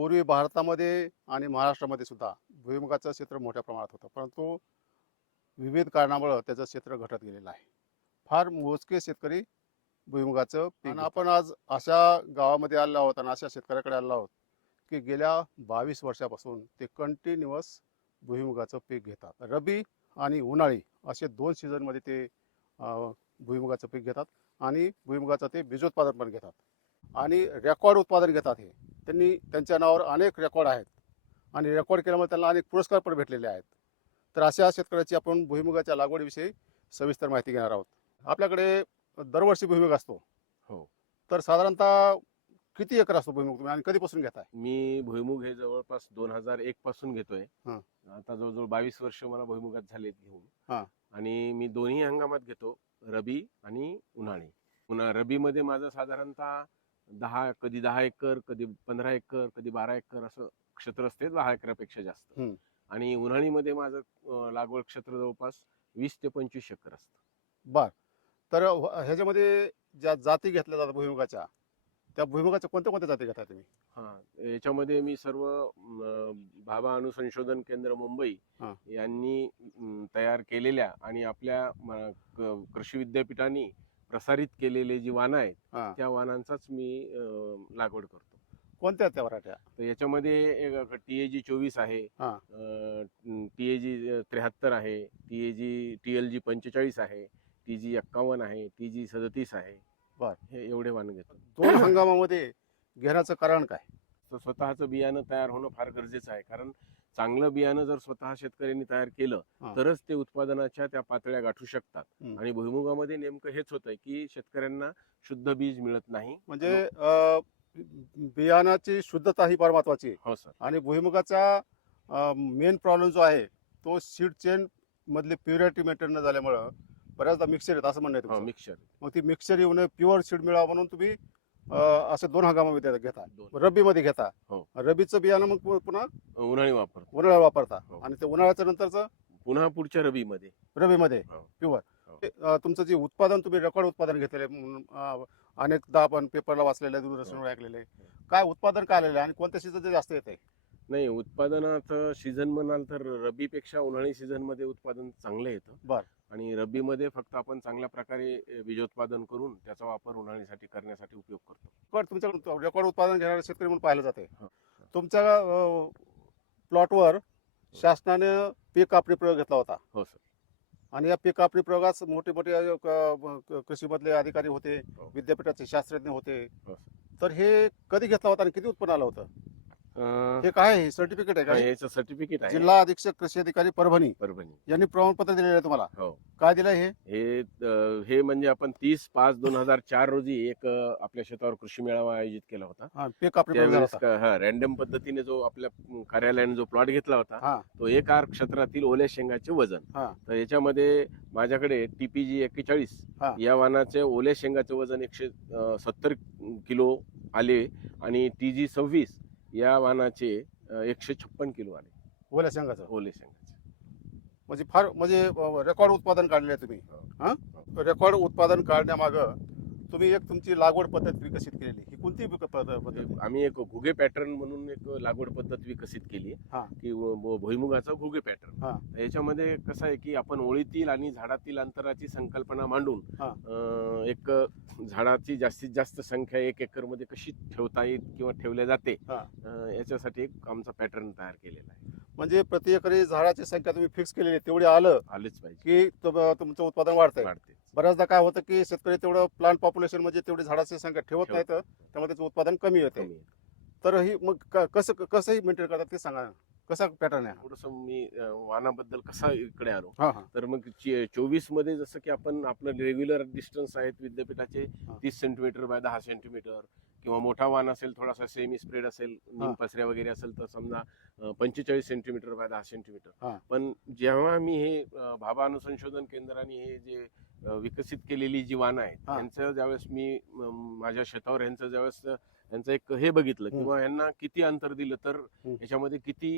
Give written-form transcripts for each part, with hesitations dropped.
पूर्वी भारतामध्ये आणि महाराष्ट्रामध्ये सुद्धा भुईमुगाचं क्षेत्र मोठ्या प्रमाणात होतं, परंतु विविध कारणामुळं त्याचं क्षेत्र घटत गेलेलं आहे. फार मोजके शेतकरी भुईमुगाचं पीक आणि आपण आज अशा गावामध्ये आलेलो आहोत आणि अशा शेतकऱ्याकडे आलेलो आहोत की गेल्या 22 वर्षापासून ते कंटिन्युअस भुईमुगाचं पीक घेतात. रबी आणि उन्हाळी असे 2 सीझनमध्ये ते भुईमुगाचं पीक घेतात आणि भुईमुगाचं ते बीजोत्पादन पण घेतात आणि रेकॉर्ड उत्पादन घेतात. हे त्यांनी त्यांच्या नावावर अनेक रेकॉर्ड आहेत आणि रेकॉर्ड केल्यामुळे त्यांना अनेक पुरस्कार पण भेटलेले आहेत. तर अशा शेतकऱ्याची आपण भुईमुगाच्या लागवडीविषयी सविस्तर माहिती घेणार आहोत. आपल्याकडे दरवर्षी भुईमुग असतो. हो. तर साधारणतः किती एकर असतो भुईमुग तुम्ही आणि कधीपासून घेताय? मी भुईमुग हे जवळपास 2001 पासून घेतोय. हां. आता जवळजवळ 22 वर्ष मला भुईमुगात झालेत घेऊन. हां. आणि मी दोन्ही हंगामात घेतो, रबी आणि उन्हाळी. रबीमध्ये माझं साधारणतः 10 एकर, कधी 15 एकर, कधी 12 एकर असं क्षेत्र असते, 10 एकरापेक्षा जास्त. हं. आणि उन्हाळीमध्ये माझं लागवड क्षेत्र जवळपास 20 ते 25 एकर असतं. बर. तर ह्याच्यामध्ये ज्या जाती घेतल्या जातात भुईमुगाच्या, त्या भुईमुगाच्या कोणत्या कोणत्या जाती घेता तुम्ही? याच्यामध्ये मी सर्व भाभा अणुसंशोधन केंद्र मुंबई हां. यांनी तयार केलेल्या आणि आपल्या कृषी विद्यापीठांनी प्रसारित केलेले जी वाणं आहेत हां. त्या वाणांचाच मी लागवड करतो. कोणत्या त्या व्हरायट्या? तर याच्यामध्ये TAG 24 आहे, हां. TAG 73 आहे, TLG 45 आहे, TG 51 आहे, TG 37 आहे. बर. हे एवढे वाण घेतो. दोन हंगामामध्ये घेण्याचं कारण काय? तर स्वतःचं बियाणं तयार होणं फार गरजेचं आहे, कारण चांगलं बियाणं जर स्वतः शेतकऱ्यांनी तयार केलं हां. तरच ते उत्पादनाच्या त्या पातळ्या गाठू शकतात. हं. आणि भुईमुगामध्ये नेमकं हेच होतंय की शेतकऱ्यांना शुद्ध बीज मिळत नाही. म्हणजे बियाणाची शुद्धता ही फार महत्वाची आहे. हो सर. आणि भुईमुगाचा मेन प्रॉब्लेम जो आहे तो सीड चेन मधली प्युरिटी मेंटेन न झाल्यामुळं बऱ्याचदा मिक्सर येत असं म्हणणं आहे तुमचं. मिक्सचर. मग ती मिक्सचर येऊ नये, प्युअर सीड मिळावं म्हणून तुम्ही असे 2 हंगामामध्ये घेता. दोन. रब्बीमध्ये घेता. हो. रब्बीचं बियाणं मग पुन्हा उन्हाळी वापरतो. उन्हाळ्यात वापरता. हो. आणि ते उन्हाळ्याच्या नंतरचं पुन्हा पुढच्या रबीमध्ये. रब्बीमध्ये हो. प्युअर. हो. तुमचं जे उत्पादन तुम्ही रेकॉर्ड उत्पादन घेतलेले अनेकदा आपण पेपरला वाचलेलं आहे, दूरदर्शनवर ऐकलेलं आहे. काय उत्पादन काय आलेलं आहे आणि कोणत्या सीझन जास्त येते? नाही, उत्पादनात सीझन म्हणाल तर रब्बीपेक्षा उन्हाळी सीझन मध्ये उत्पादन चांगलं येतं. बर. आणि रब्बीमध्ये फक्त आपण चांगल्या प्रकारे बीजोत्पादन करून त्याचा वापर उन्हाळीसाठी करण्यासाठी उपयोग करतो. पण तुमच्याकडे रेकॉर्ड उत्पादन घेणारे शेतकरी म्हणून पाहिलं जाते. हो. तुमच्या प्लॉटवर शासनाने पीक कापणी प्रयोग घेतला होता. हो सर. आणि या पीक कापणी प्रयोगात मोठे मोठे कृषीमधले अधिकारी होते, हो. विद्यापीठाचे शास्त्रज्ञ होते. हो. तर हे कधी घेतला होता आणि किती उत्पन्न आलं होतं? अं, हे काय आहे? सर्टिफिकेट आहे का? याचं सर्टिफिकेट आहे. जिल्हा अधीक्षक कृषी अधिकारी परभणी परभणी. यांनी प्रमाणपत्र दिलेलं आहे तुम्हाला. हो. काय दिलं हे? हे म्हणजे आपण 30/5/2004 रोजी एक आपल्या शेतावर कृषी मेळावा आयोजित केला होता. पीक कापणी प्रयोग झाला त्यावेळेस होता. रॅन्डम पद्धतीने जो आपल्या कार्यालयाने जो प्लॉट घेतला होता हा. तो 1 आर क्षेत्रातील ओल्या शेंगाचे वजन. हा. तर याच्यामध्ये माझ्याकडे TPG 41 हा. या वाणाचे ओल्या शेंगाचे वजन 170 किलो आले आणि TG 26 या वाणाचे 156 किलो आले ओल्या शेंगाचं. ओले शेंगाचे. म्हणजे रेकॉर्ड उत्पादन काढले तुम्ही. हा. रेकॉर्ड उत्पादन काढण्यामागं तुम्ही एक तुमची लागवड पद्धत विकसित केलेली, ही कोणती पद्धत? आम्ही एक घुगे पॅटर्न म्हणून एक लागवड पद्धत विकसित केली हा. की भुईमुगाचा घुगे पॅटर्न. हा. याच्यामध्ये कसं आहे की आपण ओळीतील आणि झाडातील अंतराची संकल्पना मांडून हा. एक झाडाची जास्तीत जास्त संख्या 1 एकर मध्ये कशी ठेवता येईल किंवा ठेवल्या जाते हा. याच्यासाठी एक आमचा पॅटर्न तयार केलेला आहे. म्हणजे प्रति एकरी झाडाची संख्या तुम्ही फिक्स केलेली आहे, तेवढी आलेच पाहिजे की तुमचं उत्पादन वाढतंय. वाढते. बऱ्याचदा काय होतं की शेतकरी तेवढं प्लांट पॉप्युलेशन म्हणजे तेवढी झाडाची संख्या ठेवत ठेवत नाहीत, त्यामुळे त्याचं उत्पादन कमी येते. कमी आहे. तर ही मग कसंही मेंटेन करतात ते सांगा ना. कसा पॅटर्न आहे? थोडंसं मी वाणाबद्दल कसा इकडे आलो. हा. तर मग 24 मध्ये जसं की आपण आपलं रेग्युलर डिस्टन्स आहेत विद्यापीठाचे हा. 30 सेंटीमीटर बाय 10 सेंटीमीटर किंवा मोठा वाण असेल, थोडासा सेमी स्प्रेड असेल, निमपसऱ्या वगैरे असेल तर समजा 45 सेंटीमीटर बाय 10 सेंटीमीटर. हा. पण जेव्हा मी हे भाभा अणुसंशोधन केंद्राने हे जे विकसित केलेली जी वाणं आहेत त्यांचं ज्यावेळेस मी माझ्या शेतावर यांचं एक हे बघितलं किंवा यांना किती अंतर दिलं तर याच्यामध्ये किती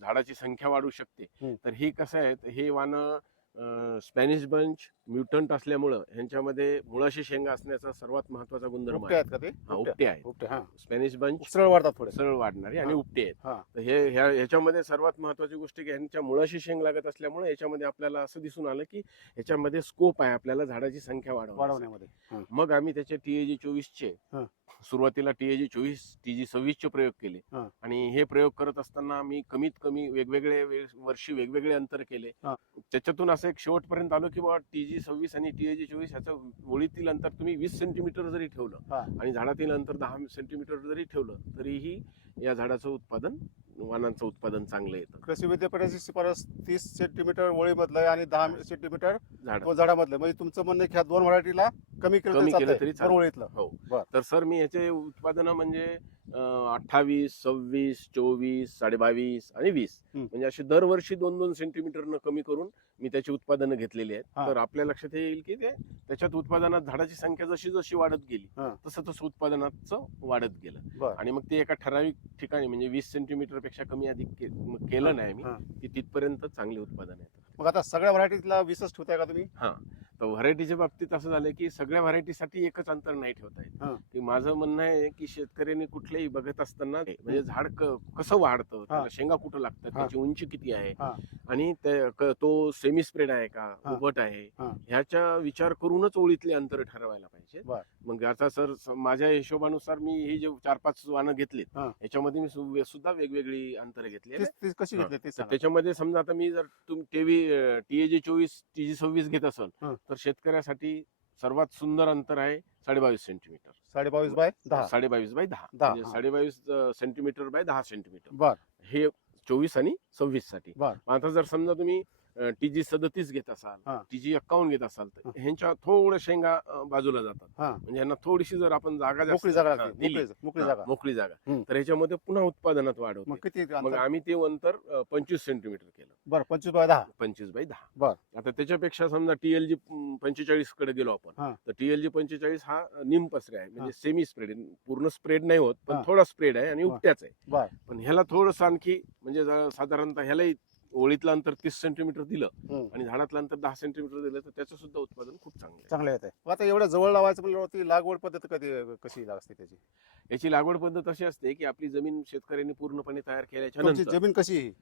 झाडाची संख्या वाढू शकते. तर हे कसं आहे, हे वाणं स्पॅनिश बंच म्युटंट असल्यामुळं ह्यांच्यामध्ये मुळाशी शेंगा असण्याचा सर्वात महत्वाचा गुणधर्म उपटे आहे. आहेत का ते? हा, उपटे आहेत. उपटे, हा. स्पॅनिश बंच सरळ वाढतात थोडे. सरळ वाढणारी आणि हा. उपटे आहेत. हा. तर ह्याच्यामध्ये सर्वात महत्वाची गोष्ट की ह्यांच्या मुळाशी शेंग लागत असल्यामुळे याच्यामध्ये आपल्याला असं दिसून आलं की ह्याच्यामध्ये स्कोप आहे आपल्याला झाडाची संख्या वाढवण्यामध्ये. हा. मग आम्ही त्याचे TAG 24चे हा. सुरुवातीला TAG 24 TG 26चे प्रयोग केले. हा. आणि हे प्रयोग करत असताना आम्ही कमीत कमी वेगवेगळे वर्षी वेगवेगळे अंतर केले. हा. त्याच्यातून असं एक शेवटपर्यंत आलो की बाबा TG 26 आणि TAG 24 ह्याचं ओळीतील अंतर तुम्ही 20 सेंटीमीटर जरी ठेवलं हा. आणि झाडातील अंतर 10 सेंटीमीटर जरी ठेवलं तरीही या झाडाचं उत्पादन, वाणांचं उत्पादन चांगलं येतं. कृषी विद्यापीठाची शिफारस 30 सेंटीमीटर ओळीमधलं आहे आणि 10 सेंटीमीटर झाड झाडामधलं. म्हणजे तुमचं म्हणणं आहे की ह्या दोन व्हरायटीला कमी केलं कमी केलं तरी तरी चालतंय, चालतं. ओळीतलं. हो. बर. तर सर मी याचे उत्पादन म्हणजे 28, 26, 24, 22.5 आणि 20 म्हणजे असे दरवर्षी 2-2 सेंटीमीटरनं कमी करून मी त्याची उत्पादनं घेतलेली आहेत. हा. तर आपल्या लक्षात येईल की त्याच्यात उत्पादनात झाडाची संख्या जशी जशी वाढत गेली हा. तसं तसं उत्पादनाचं वाढत गेलं. बर. आणि मग ते एका ठराविक ठिकाणी म्हणजे 20 सेंटीमीटर पेक्षा कमी अधिक केलं नाही हा. मी की तिथपर्यंत चांगले उत्पादन येतं. मग आता सगळ्या व्हरायटीला 20च ठेवताय का तुम्ही? हा. तर व्हरायटीच्या बाबतीत असं झालं की सगळ्या व्हरायटीसाठी एकच अंतर नाही ठेवता हा. येत. की माझं म्हणणं आहे की शेतकऱ्यांनी कुठल्याही बघत असताना म्हणजे झाड कसं वाढतं, त्याला शेंगा कुठं लागतात, हा. त्याची उंची किती आहे हा. आणि तो सेमी स्प्रेड आहे का, हा. उभट आहे, हा. ह्याचा विचार करूनच ओळीतले अंतर ठरवायला पाहिजे. बर. मग आता सर माझ्या हिशोबानुसार मी ही जे 4-5 वाहनं घेतलीत हा. याच्यामध्ये मी सुद्धा वेगवेगळी अंतर घेतली. ती कशी घेतली ते तर सांगा. त्याच्यामध्ये समजा आता मी जर तुम्ही TAG 24 TG 26 घेत असाल हा. तर शेतकऱ्यासाठी सर्वात सुंदर अंतर आहे 22.5 सेंटीमीटर. 22.5 बाय 10. 22.5 बाय 10 10, म्हणजे हा. 22.5 सेंटीमीटर बाय 10 सेंटीमीटर. बर. हे 24 आणि 26 साठी. बर. आता जर समजा तुम्ही TG 37 घेत असाल, हा. TG 51 घेत असाल तर हा. ह्यांच्या थोड्या शेंगा बाजूला जातात. हा. म्हणजे यांना थोडीशी जर आपण जागा मोकळी जागा हा, लागते. दिली, मोकळी हा, जागा. मोकळी जागा हम्म. तर ह्याच्यामध्ये पुन्हा उत्पादनात वाढ मग होते. किती मग अंतर? आम्ही ते अंतर 25 सेंटीमीटर केलं. बर. 25 बाय 10. 25 बाय 10. बर. आता त्याच्यापेक्षा समजा TLG 45 कडे गेलो आपण हा. तर TLG 45 हा निम पसरे आहे, म्हणजे हा. सेमी स्प्रेड, पूर्ण स्प्रेड नाही होत पण हा. थोडा स्प्रेड आहे आणि हा. उपट्याच आहे. बर. पण ह्याला थोडस आणखी म्हणजे साधारणतः ह्यालाही ओळीतलं अंतर 30 सेंटीमीटर दिलं हम्म. आणि झाडातलं अंतर 10 सेंटीमीटर दिलं तर त्याचं सुद्धा उत्पादन खूप चांगलं आहे. चांगलं येत आहे. आता एवढं जवळ लावायचं म्हणल्यावरती लागवड पद्धत कशी असते त्याची? याची लागवड पद्धत अशी असते की आपली जमीन शेतकऱ्यांनी पूर्णपणे तयार केल्याच्या तुमची नंतर जमीन कशी आहे?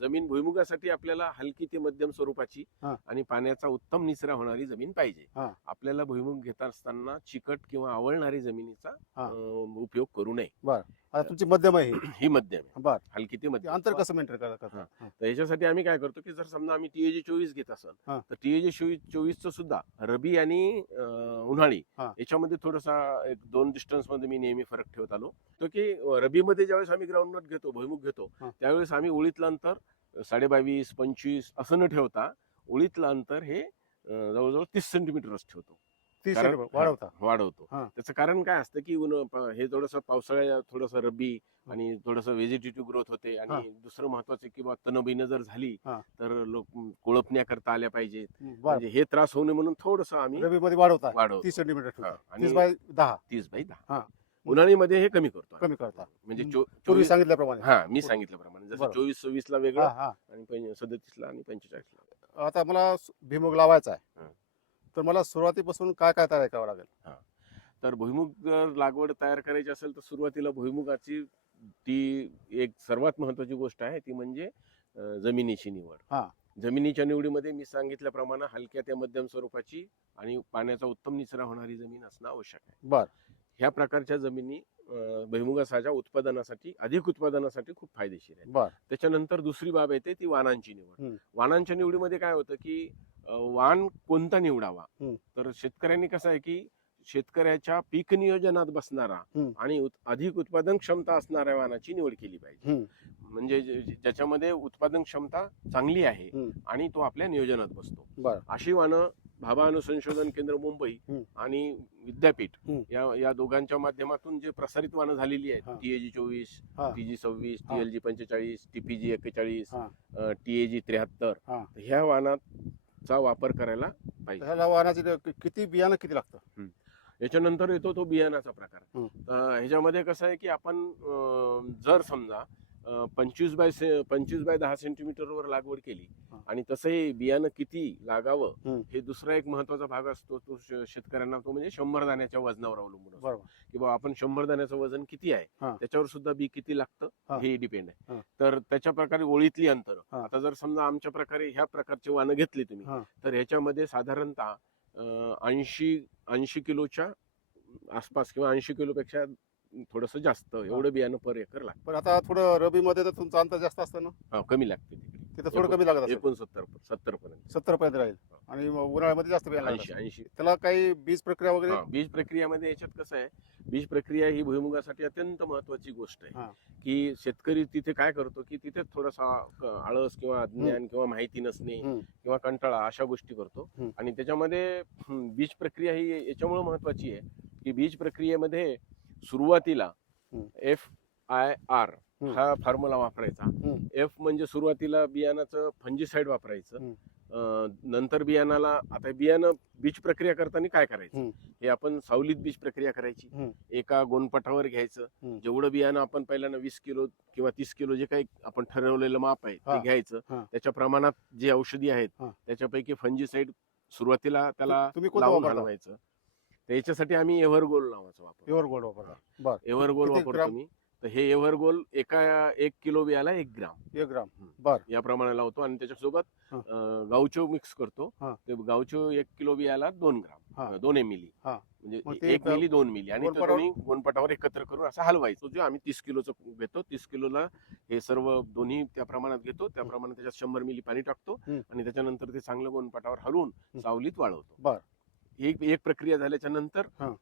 जमीन भुईमुगासाठी आपल्याला हलकी ते मध्यम स्वरूपाची हा. आणि पाण्याचा उत्तम निचरा होणारी जमीन पाहिजे. हा. आपल्याला भुईमुग घेत असताना चिकट किंवा आवळणारी जमिनीचा हा. उपयोग करू नये. आता तुमची मध्यम आहे ही. ही मध्यम आहे, बर. हलकी ते ते मध्यम. अंतर कसं मेंटेन करतात? हा. तर याच्यासाठी आम्ही काय करतो की जर समजा आम्ही TAG 24 घेत असाल हा. तर TAG 24 सुद्धा रबी आणि उन्हाळी हा. याच्यामध्ये थोडासा 1-2 डिस्टन्स मध्ये मी नेहमी फरक ठेवत आलो. तो की रबीमध्ये ज्यावेळेस आम्ही ग्राउंडनट घेतो, भुईमुग घेतो, हा. त्यावेळेस आम्ही ओळीतलं अंतर 22.5, 25 असं न ठेवता ओळीतलं अंतर हे जवळजवळ 30 सेंटीमीटरच ठेवतो. 30 कारण- सेंटीमीटर वाढवता. वाढवतो. हा. त्याचं कारण काय असतं की हे थोडंसं पावसाळ्यात थोडंसं रब्बी आणि थोडंसं व्हेजिटेटिव्ह ग्रोथ होते हा. आणि दुसरं महत्वाचं की बा तणबिणं जर झाली हा. तर लोक कोळपण्या करता आल्या पाहिजेत, बर. म्हणजे हे त्रास होऊ नये म्हणून थोडंसं आम्ही रबी मध्ये वाढवता. वाढवतो. 30 सेंटीमीटर ठेवता. हा. 30 आणि बाय 10 30 बाय 10. हा. उन्हाळीमध्ये हे कमी करतो आम्ही. कमी करता. म्हणजे पूर्वी 24 सांगितल्याप्रमाणे. हा मी सांगितल्याप्रमाणे जसं बरोबर. 24-26 ला हा, वेगळं हा. आणि 37 ला आणि 45 ला. आता मला भुईमुग लावायचा आहे, हा. तर मला सुरुवातीपासून काय काय तयार करावं लागेल? तर भुईमुग जर लागवड तयार करायची असेल तर सुरुवातीला भुईमुगाची ती एक सर्वात महत्वाची गोष्ट आहे, ती म्हणजे जमिनीची निवड. हा. जमिनीच्या निवडीमध्ये मी सांगितल्याप्रमाणे हलक्या ते मध्यम स्वरूपाची आणि पाण्याचा उत्तम निचरा होणारी जमीन असणं आवश्यक आहे. बर. ह्या प्रकारच्या जमिनी भुईमुगाच्या उत्पादनासाठी, अधिक उत्पादनासाठी खूप फायदेशीर आहे. बर. त्याच्यानंतर दुसरी बाब येते ती वाणांची निवड. हम्म. वाणांच्या निवडीमध्ये काय होतं की वाण कोणता निवडावा, हम्म. तर शेतकऱ्यांनी कसं आहे की शेतकऱ्याच्या पीक नियोजनात बसणारा हम्म. आणि अधिक उत्पादन क्षमता असणाऱ्या वाणाची निवड केली पाहिजे. हम्म. म्हणजे ज्याच्यामध्ये उत्पादन क्षमता चांगली आहे हम्म. आणि तो आपल्या नियोजनात बसतो, बर. अशी वाणं भाभा अनुसंशोधन केंद्र मुंबई हम्म. आणि विद्यापीठ हम्म. या दोघांच्या माध्यमातून जे प्रसारित वाणं झालेली आहेत, हा. TAG 24, हा. TG 26, हा. TLG 45, TPG 41, हा. TAG 73 हा. ह्या वाणाचा वापर करायला पाहिजे. ह्याला वाहनाचे किती बियाणं किती लागतं? याच्यानंतर येतो तो बियाणाचा प्रकार. हम्म. ह्याच्यामध्ये कसं आहे की आपण जर समजा 25 बाय 10 सेंटीमीटरवर लागवड केली हा. आणि तसंही बियाणं किती लागावं हम्म. हे दुसरा एक महत्वाचा भाग असतो तो शेतकऱ्यांना तो म्हणजे 100 दाण्याच्या वजनावर अवलंबून असतो बरोबर. की बाबा आपण 100 दाण्याचं वजन किती आहे हा. त्याच्यावर सुद्धा बी किती लागतं हा. हे डिपेंड आहे. हा. तर त्याच्या प्रकारे ओळीतली अंतर हा. आता जर समजा आमच्या प्रकारे ह्या प्रकारची वाणं घेतली तुम्ही हा. तर ह्याच्यामध्ये साधारणतः 80 किलोच्या आसपास किंवा 80 किलोपेक्षा थोडस जास्त एवढं बियाणं पर एकर लागतं. पण आता थोडं रबी मध्ये तर तुमचं अंतर जास्त असतं ना, कमी लागते तिकडे तिथं थोडं कमी लागत असेल, 70 पर्यंत 70 पर्यंत राहील आणि मग उन्हाळ्यामध्ये जास्त बियाणं लागत 80 असेल. 80 त्याला काही बीज प्रक्रिया वगैरे बीज प्रक्रियामध्ये याच्यात कसं आहे बीज प्रक्रिया ही भुईमुगासाठी अत्यंत महत्वाची गोष्ट हा. आहे की शेतकरी तिथे काय करतो की तिथे थोडासा आळस किंवा अज्ञान किंवा माहिती नसणे हम्म. किंवा कंटाळा अशा गोष्टी करतो हम्म. आणि त्याच्यामध्ये बीज प्रक्रिया ही याच्यामुळे महत्वाची आहे की बीज प्रक्रियेमध्ये सुरुवातीला हम्म. FIR हम्म. हा फॉर्म्युला वापरायचा. हम्म. F म्हणजे सुरुवातीला बियाणाचं फंजीसाईड वापरायचं. हम्म. नंतर बियाणाला आता बियाणं बीज प्रक्रिया करताना काय करायचं हम्म. हे आपण सावलीत बीज प्रक्रिया करायची. हम्म. एका गोणपटावर घ्यायचं हम्म. जेवढं बियाणं आपण पहिल्यांदा 20 किलो किंवा 30 किलो जे काही आपण ठरवलेलं माप आहे हा. ते घ्यायचं. हा. त्याच्या प्रमाणात जे औषधी आहेत हा. त्याच्यापैकी फंजीसाईड सुरुवातीला त्याला तुम्ही कोणतं लावून वापरता? घालवायचं. त्याच्यासाठी आम्ही एव्हरगोल नावाचं वापरतो. प्युअर गोल्ड वापरता. बर, एव्हरगोल किती वापरतो ग्राम? मी. तर हे एव्हरगोल एका 1 किलो बियाला 1 ग्राम 1 ग्राम. हम्म. बर. या प्रमाणे लावतो आणि त्याच्यासोबत हा. गावचो मिक्स करतो. हा. ते गावचो 1 किलो बियाला 2 ग्राम हा. 2 ml हा. म्हणजे मग ते 1 मिली 2 मिली आणि ते गोणपटावर- दोन्ही गोणपटावर एकत्र करून असं हलवायचं. जे आम्ही 30 किलोचं घेतो 30 किलोला हे सर्व दोन्ही त्या प्रमाणात घेतो त्या प्रमाणात त्याच्यात 100 मिली पाणी टाकतो हम्म. आणि त्याच्यानंतर ते चांगलं गोणपटावर हलवून सावलीत वाळवतो. बर. एक प्रक्रिया झाल्याच्या नंतर हा.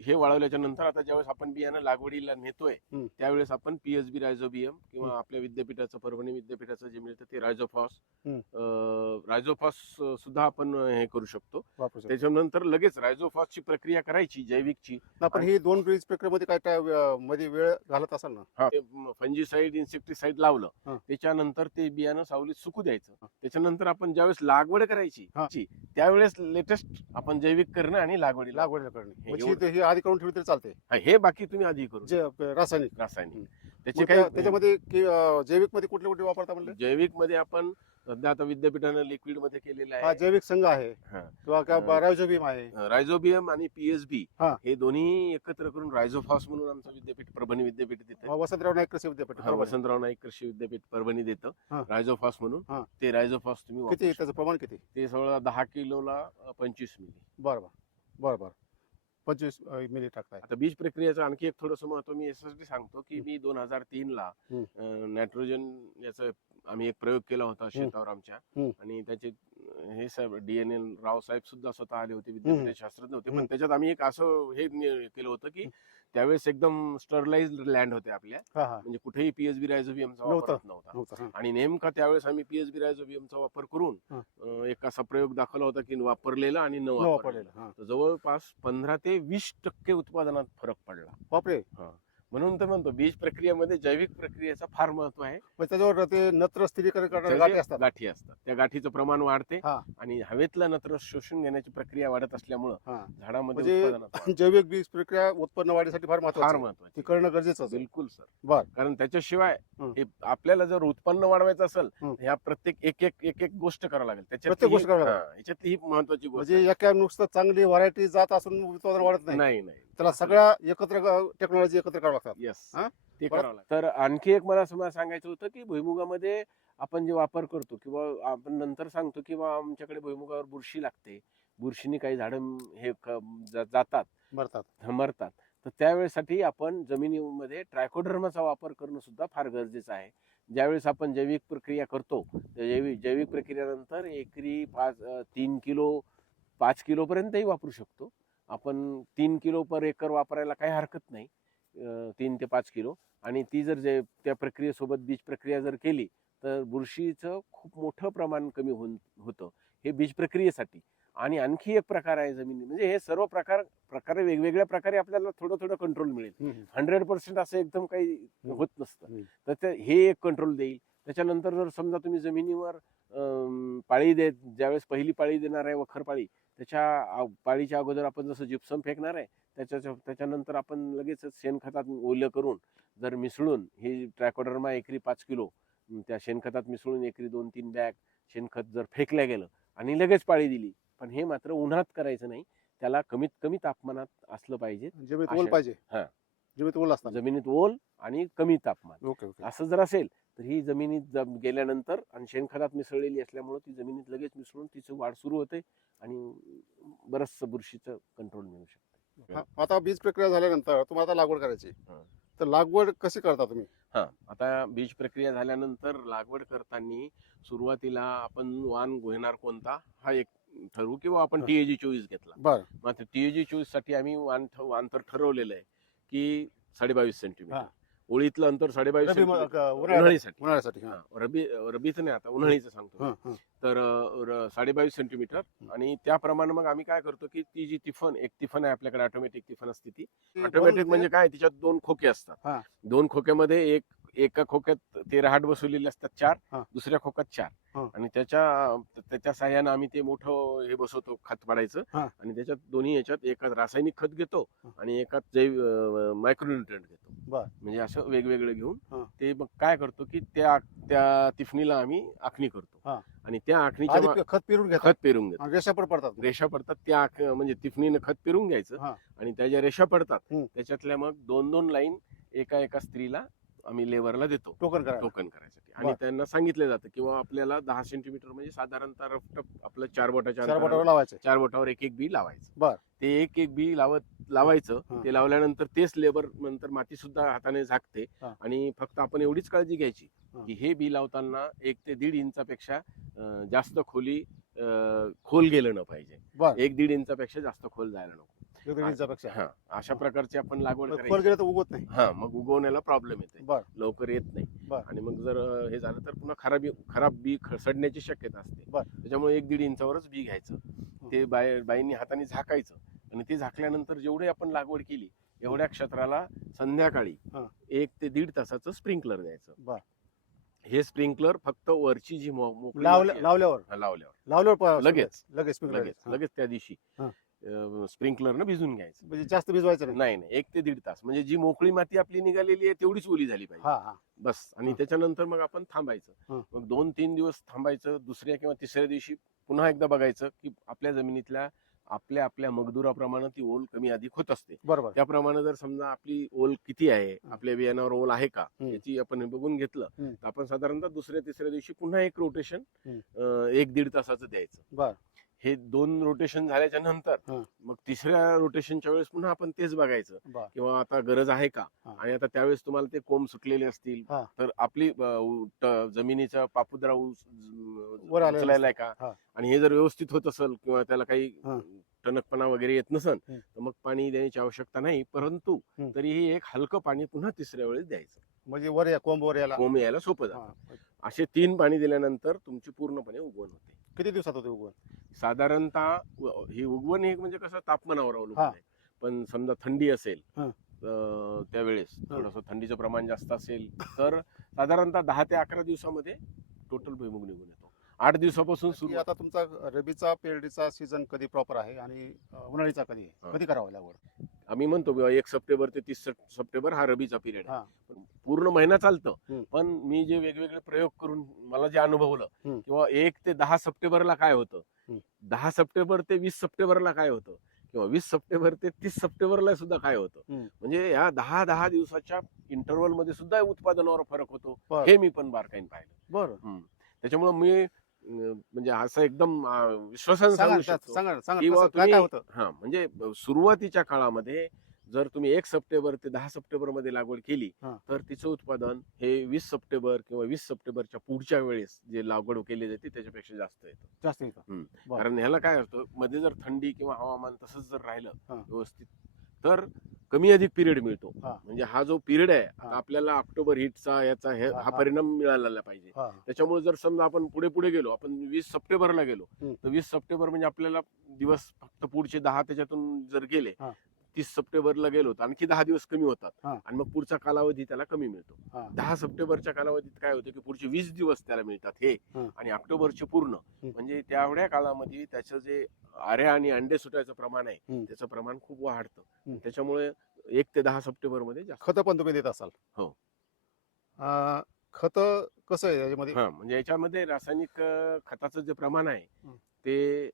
हे वाळवल्याच्या नंतर आता ज्यावेळेस आपण बियाणं लागवडीला नेतोय हम्म. त्यावेळेस आपण PSB रायझोबियम किंवा हम्म. आपल्या विद्यापीठाचं परभणी विद्यापीठाचं जे मिळतं ते रायझोफॉस हम्म. रायझोफॉस सुद्धा आपण हे करू शकतो. वापरू शकतो. त्याच्यानंतर लगेच रायझोफॉसची प्रक्रिया करायची जैविकची. पण ही दोन बीज प्रक्रियेमध्ये काय काय मध्ये वेळ घालत असाल ना? फंजीसाईड इन्सेक्टिसाईड लावलं हा. त्याच्यानंतर ते बियाणं सावलीत सुकू द्यायचं. हा. त्याच्यानंतर आपण ज्यावेळेस लागवड करायची हा. त्यावेळेस लेटेस्ट आपण जैविक करणं आणि लागवडीला लागवडीला करणे हे म्हणजे एवढं. हे आधी करून ठेवली तरी चालते. हे बाकी तुम्ही आधी करू जे रासायनिक रासायनिक. हम्म. त्याचे मग काही त्याच्यामध्ये जैविक मध्ये कुठले कुठले वापरता म्हणले? जैविक मध्ये आपण सध्या आता विद्यापीठानं लिक्विड मध्ये केलेलं हा, आहे. जैविक संघ आहे हा. किंवा हा. रायझोबियम आहे. रायझोबियम आणि PSB हा. हे दोन्ही एकत्र करून रायझोफॉस म्हणून आमचं विद्यापीठ परभणी विद्यापीठ देतं. वसंतराव नाईक कृषी विद्यापीठ बरोबर आहे. वसंतराव नाईक कृषी विद्यापीठ परभणी देतं हा. रायझोफॉस म्हणून. हा. ते रायझोफॉस तुम्ही वापरू किती शकता. त्याचं प्रमाण किती? ते सगळं 10 किलोला 25 मिली. बरोबर बरोबर 25 मिली टाकताय. आता बीज प्रक्रियेचं आणखी एक थोडस महत्व मी यासाठी सांगतो की मी 2003 ला नायट्रोजन याचा आम्ही एक प्रयोग केला होता शेतावर आमच्या हम्म. आणि त्याचे हे साहेब DNL राव साहेब सुद्धा स्वतः आले होते विद्यापीठाचे शास्त्रज्ञ होते. पण त्याच्यात आम्ही एक असं हे केलं होतं की त्यावेळेस एकदम स्टरलाइज लँड होते आपल्या हा हा म्हणजे कुठेही PSB रायझोबियमचा वापर होत नव्हता. नव्हतं, हा. आणि नेमका त्यावेळेस आम्ही PSB रायझोबियमचा वापर करून हा. एक असा प्रयोग दाखवला होता की वापरलेला आणि न न वापरलेला वापरलेलं, हा. तर जवळपास 15 ते 20% उत्पादनात फरक पडला. बापरे. म्हणून तर म्हणतो बीज प्रक्रियेमध्ये जैविक प्रक्रियेचं फार महत्व आहे. मग त्याच्यावर ते नत्र स्थिरीकरण करणारे त्याचे गाठी असतात. गाठी असतात त्या गाठीचं प्रमाण वाढते हा. आणि हवेतलं नत्र शोषून घेण्याची प्रक्रिया वाढत असल्यामुळं हा. झाडामध्ये म्हणजे उत्पादनात जैविक बीज प्रक्रिया उत्पन्न वाढीसाठी फार फार महत्वाची आहे. महत्वाची ती करणं गरजेचं आहे. बिलकुल सर. बर. कारण त्याच्याशिवाय हं. हे आपल्याला जर उत्पन्न वाढवायचं असेल हं. ह्या प्रत्येक एक गोष्ट करावं लागेल. प्रत्येक गोष्ट करावी लागेल. याच्यातली ही महत्वाची गोष्ट म्हणजे एका नुसतं चांगली व्हरायटी जात असून उत्पादन वाढत नाही. नाही नाही त्याला सगळ्या एकत्र टेक्नॉलॉजी एकत्र करावं लागतात. येस हा? ते परत- करावं लागतं. तर आणखी एक मला सांगायचं होतं की भुईमुगामध्ये आपण जे वापर करतो किंवा आपण नंतर सांगतो की बा आमच्याकडे भुईमुगावर बुरशी लागते बुरशीने काही झाडं हे जातात मरतात. मरतात तर त्यावेळेसाठी आपण जमिनीमध्ये ट्रायकोडर्माचा वापर करणं सुद्धा फार गरजेचं आहे. ज्यावेळेस आपण जैविक प्रक्रिया करतो जैविक प्रक्रियेनंतर एकरी 3 किलो 5 किलो पर्यंतही वापरू शकतो आपण. 3 किलो पर एकर वापरायला काही हरकत नाही. 3 ते 5 किलो आणि ती जर त्या प्रक्रियेसोबत बीज प्रक्रिया जर केली तर बुरशीचं खूप मोठं प्रमाण कमी होतं हे बीज प्रक्रियेसाठी. आणि आणखी एक प्रकार आहे जमिनी म्हणजे हे सर्व प्रकारे वेगवेगळ्या प्रकारे आपल्याला थोडं कंट्रोल मिळेल. 100% असं एकदम काही होत नसतं. तर हे एक कंट्रोल देईल. त्याच्यानंतर जर समजा तुम्ही जमिनीवर पाळी ज्यावेळेस पहिली पाळी देणार आहे वखर पाळी त्याच्या पाळीच्या अगोदर आपण जसं जिप्सम फेकणार आहे त्याच्यानंतर आपण लगेच शेणखतात ओलं करून जर मिसळून ही ट्रायकोडर्मा एकरी 5 किलो त्या शेणखतात मिसळून एकरी 2-3 बॅग शेणखत जर फेकल्या गेलं आणि लगेच पाळी दिली, पण हे मात्र उन्हात करायचं नाही. त्याला कमीत कमी तापमानात असलं पाहिजे. जमिनीत ओल अशा- पाहिजे. हा. जमिनीत ओल असतात. जमिनीत ओल आणि कमी तापमान ओके ओके. असं जर असेल तर ही जमिनीत गेल्यानंतर आणि शेणखतात मिसळलेली असल्यामुळे ती जमिनीत लगेच मिसळून तिचं वाढ सुरू होते आणि बरंचसं बुरशीचं कंट्रोल मिळू शकतं. हा, आता बीज प्रक्रिया झाल्यानंतर तुम्हाला आता लागवड करायची. हा. तर लागवड कशी करता तुम्ही? हा, आता बीज प्रक्रिया झाल्यानंतर लागवड करताना सुरुवातीला आपण वाण घेणार कोणता हा एक ठरवू, किंवा आपण हा. TAG 24 घेतला. बरं. मात्र TAG 24 साठी आम्ही अंतर ठरवलेलं आहे की 22.5 सेंटीमीटर. हा. ओळीतलं अंतर 22.5 रब्बी सेंटीमीटर उन्हाळ्यासाठी. उन्हाळीसाठी. उन्हाळ्यासाठी. हा. हा, रब्बीचं नाही, आता उन्हाळीचं सांगतो. हा, हा. तर 22.5 सेंटीमीटर. आणि त्याप्रमाणे मग आम्ही काय करतो की ती जी एक तिफन आहे आपल्याकडे, ऑटोमॅटिक तिफन असते. ती ऑटोमॅटिक म्हणजे काय, तिच्यात 2 खोके असतात. हा. 2 खोक्यामध्ये एका खोक्यात ते रहाट बसवलेले असतात 4, हा. दुसऱ्या खोक्यात 4. हा. आणि त्याच्या साह्यानं आम्ही ते मोठं हे बसवतो, खत पाडायचं. हा. आणि त्याच्यात दोन्ही याच्यात एकात रासायनिक खत घेतो हा. आणि एकात मायक्रोन्युट्रिएंट घेतो. बर. म्हणजे असं वेगवेगळे घेऊन हा. ते मग काय करतो की त्या तिफणीला आम्ही आखणी करतो. हा. आणि त्या आखणीच्या आधी खत पेरून घेतात खत पेरून घेतो. आणि रेषा पण पडतात. रेषा पडतात त्या म्हणजे तिफणीनं खत पेरून घ्यायचं. हा. आणि त्या ज्या रेषा पडतात हम्म. त्याच्यातल्या मग 2-2 लाईन एका स्त्रीला आम्ही लेबरला देतो टोकन करायला. टोकन करायसाठी. आणि बर. त्यांना सांगितलं जातं किंवा आपल्याला 10 सेंटीमीटर म्हणजे साधारणतः रफटफ आपलं 4 बोटाच्या 4 बोटावर अंतरावर लावायचे. 4 बोटावर एक बी लावायचं. बर. ते एक बी लावायचं. हा. ते लावल्यानंतर तेच लेबर नंतर माती सुद्धा हाताने झाकते. हा. आणि फक्त आपण एवढीच काळजी घ्यायची हा. की हे बी लावताना 1 ते 1.5 इंचापेक्षा जास्त खोल गेलं न पाहिजे. बर. 1-1.5 इंचापेक्षा जास्त खोल जायला नको. 1 इंचापेक्षा. हा, अशा प्रकारची आपण लागवड खोल करायची. गेलं तर उगवत नाही. हा, मग उगवण्याला प्रॉब्लेम येते, बर. लवकर येत नाही. बर. आणि मग जर हे झालं तर पुन्हा खराब बी सडण्याची शक्यता असते. बर. त्याच्यामुळे 1-1.5 इंचावरच बी घ्यायचं. ते बाईंनी हाताने झाकायचं. आणि ते झाकल्यानंतर जेवढी आपण लागवड केली एवढ्या क्षेत्राला संध्याकाळी हा. 1 ते 1.5 तासाचं स्प्रिंकलर द्यायचं. बर. हे स्प्रिंकलर फक्त वरची जी मोकळी लावल्यावर माती आहे, लावल्यावर लगेच लगेच लगेच त्या दिवशी हा. स्प्रिंकलरनं भिजून घ्यायचं. म्हणजे जास्त भिजवायचं नाही. नाही 1 ते 1.5 तास, म्हणजे जी मोकळी माती आपली निघालेली आहे तेवढीच ओली झाली पाहिजे. हा हा. बस. आणि हा. त्याच्यानंतर मग आपण थांबायचं. हा. मग 2-3 दिवस थांबायचं. दुसऱ्या किंवा तिसऱ्या दिवशी पुन्हा एकदा बघायचं की आपल्या जमिनीतल्या आपल्या मगदुराप्रमाणे ती ओल कमी अधिक होत असते. बरोबर. त्याप्रमाणे जर समजा आपली ओल किती आहे, आपल्या बियाणावर ओल आहे का, हम्म. याची आपण बघून घेतलं हम्म. तर आपण साधारणतः दुसऱ्या तिसऱ्या दिवशी पुन्हा एक रोटेशन हम्म. 1-1.5 तासाचं द्यायचं. बर. हे 2 रोटेशन झाल्याच्या नंतर हा. मग तिसऱ्या रोटेशनच्या वेळेस पुन्हा आपण तेच बघायचं बर. किंवा आता गरज आहे का. हा. आणि आता त्यावेळेस तुम्हाला ते कोंब सुटलेले असतील हा. तर आपली जमिनीचा पापुद्रा वर आलेला उचलायला आहे का. हा. आणि हे जर व्यवस्थित होत असेल किंवा त्याला काही हा. टणकपणा वगैरे येत नसेल हम्म. तर मग पाणी देण्याची आवश्यकता नाही. परंतु हम्म. तरीही एक हलकं पाणी पुन्हा तिसऱ्या वेळेस द्यायचं, म्हणजे कोंब वर याला. कोंब यायला सोपं जातं. हा. असे 3 पाणी दिल्यानंतर तुमची पूर्णपणे उगवण होते. किती दिवसात होते उगवण? साधारणतः ही उगवण हे म्हणजे कसं तापमानावर अवलंबून हा. आहे. पण समजा थंडी असेल हा. त्यावेळेस हा. थोडंसं थंडीचं प्रमाण जास्त असेल तर साधारणतः 10 ते 11 दिवसामध्ये टोटल भुईमुग निघून येतो. 8 दिवसापासून की सुरू. आता तुमचा रबीचा पेरडीचा सीझन कधी प्रॉपर आहे आणि उन्हाळीचा कधी आहे? हा. कधी करावं लागवड? आम्ही म्हणतो 1 सप्टेंबर ते 30 सप्टेंबर हा रबीचा पिरियड आहे. हा. पण पूर्ण महिना चालतं. हम्म. पण मी जे वेगवेगळे प्रयोग करून मला जे अनुभवलं हम्म. किंवा 1 ते 10 सप्टेंबरला काय होतं, हम्म. 10 सप्टेंबर ते 20 सप्टेंबरला काय होतं किंवा 20 सप्टेंबर ते 30 सप्टेंबरला सुद्धा काय होतं. हम्म. म्हणजे या 10 दिवसाच्या इंटरव्हल मध्ये सुद्धा उत्पादनावर फरक होतो. बरं. हे मी पण बारकाईने पाहिलं. बरं. त्याच्यामुळे मी म्हणजे असं एकदम विश्वासाने सांगा सांगू ना, शकतो सांगा किंवा कसं- काय काय होतं? हा, म्हणजे सुरुवातीच्या काळामध्ये जर तुम्ही 1 सप्टेंबर ते 10 सप्टेंबर मध्ये लागवड केली हा. तर तिचं उत्पादन हे 20 सप्टेंबर किंवा 20 सप्टेंबरच्या पुढच्या वेळेस जे लागवड केली जाते त्याच्यापेक्षा जास्त येतं. जास्त येतं. बरं. कारण ह्याला काय असतं, मध्ये जर थंडी किंवा हवामान तसंच जर राहिलं हा. व्यवस्थित तर कमी अधिक पिरियड मिळतो. हा. म्हणजे हा जो पिरियड आहे हा. आता आपल्याला ऑक्टोबर हिटचा याचा हा, हा हा. परिणाम मिळालेला पाहिजे. हा. त्याच्यामुळे जर समजा आपण पुढे गेलो, आपण 20 सप्टेंबरला गेलो हम्म. तर 20 सप्टेंबर म्हणजे आपल्याला दिवस फक्त पुढचे 10 त्याच्यातून जर गेले, हा. 30 सप्टेंबरला गेलो तर आणखी 10 दिवस कमी होतात. हा. आणि मग पुढचा कालावधी त्याला कमी मिळतो. हा. 10 सप्टेंबरच्या कालावधीत काय होतं की पुढचे 20 दिवस त्याला मिळतात हे. हा. आणि ऑक्टोबरचे पूर्ण म्हणजे तेवढ्या काळामध्ये त्याचं जे आऱ्या आणि अंडे सुटायचं प्रमाण आहे हम्म. त्याचं प्रमाण खूप वाढतं. हम्म. त्याच्यामुळे 1 ते 10 सप्टेंबर मध्ये जास्त. खतं पण तुम्ही देत असाल? हो. खत कसं आहे याच्यामध्ये? हा, म्हणजे याच्यामध्ये रासायनिक खताचं जे प्रमाण आहे हं. ते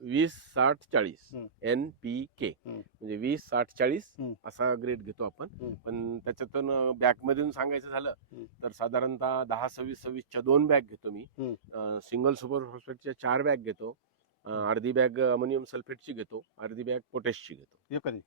20-60-40 हं. NPK, हं. म्हणजे 20-60-40 हं. असा ग्रेड घेतो आपण. हं. पण त्याच्यातून बॅग मधून सांगायचं झालं हं. तर साधारणतः 10-26-26च्या 2 बॅग घेतो मी. हं. सिंगल सुपर फॉस्फेटच्या 4 बॅग घेतो. अर्धी बॅग अमोनियम सल्फेटची घेतो, अर्धी बॅग पोटॅशची घेतो एकरी?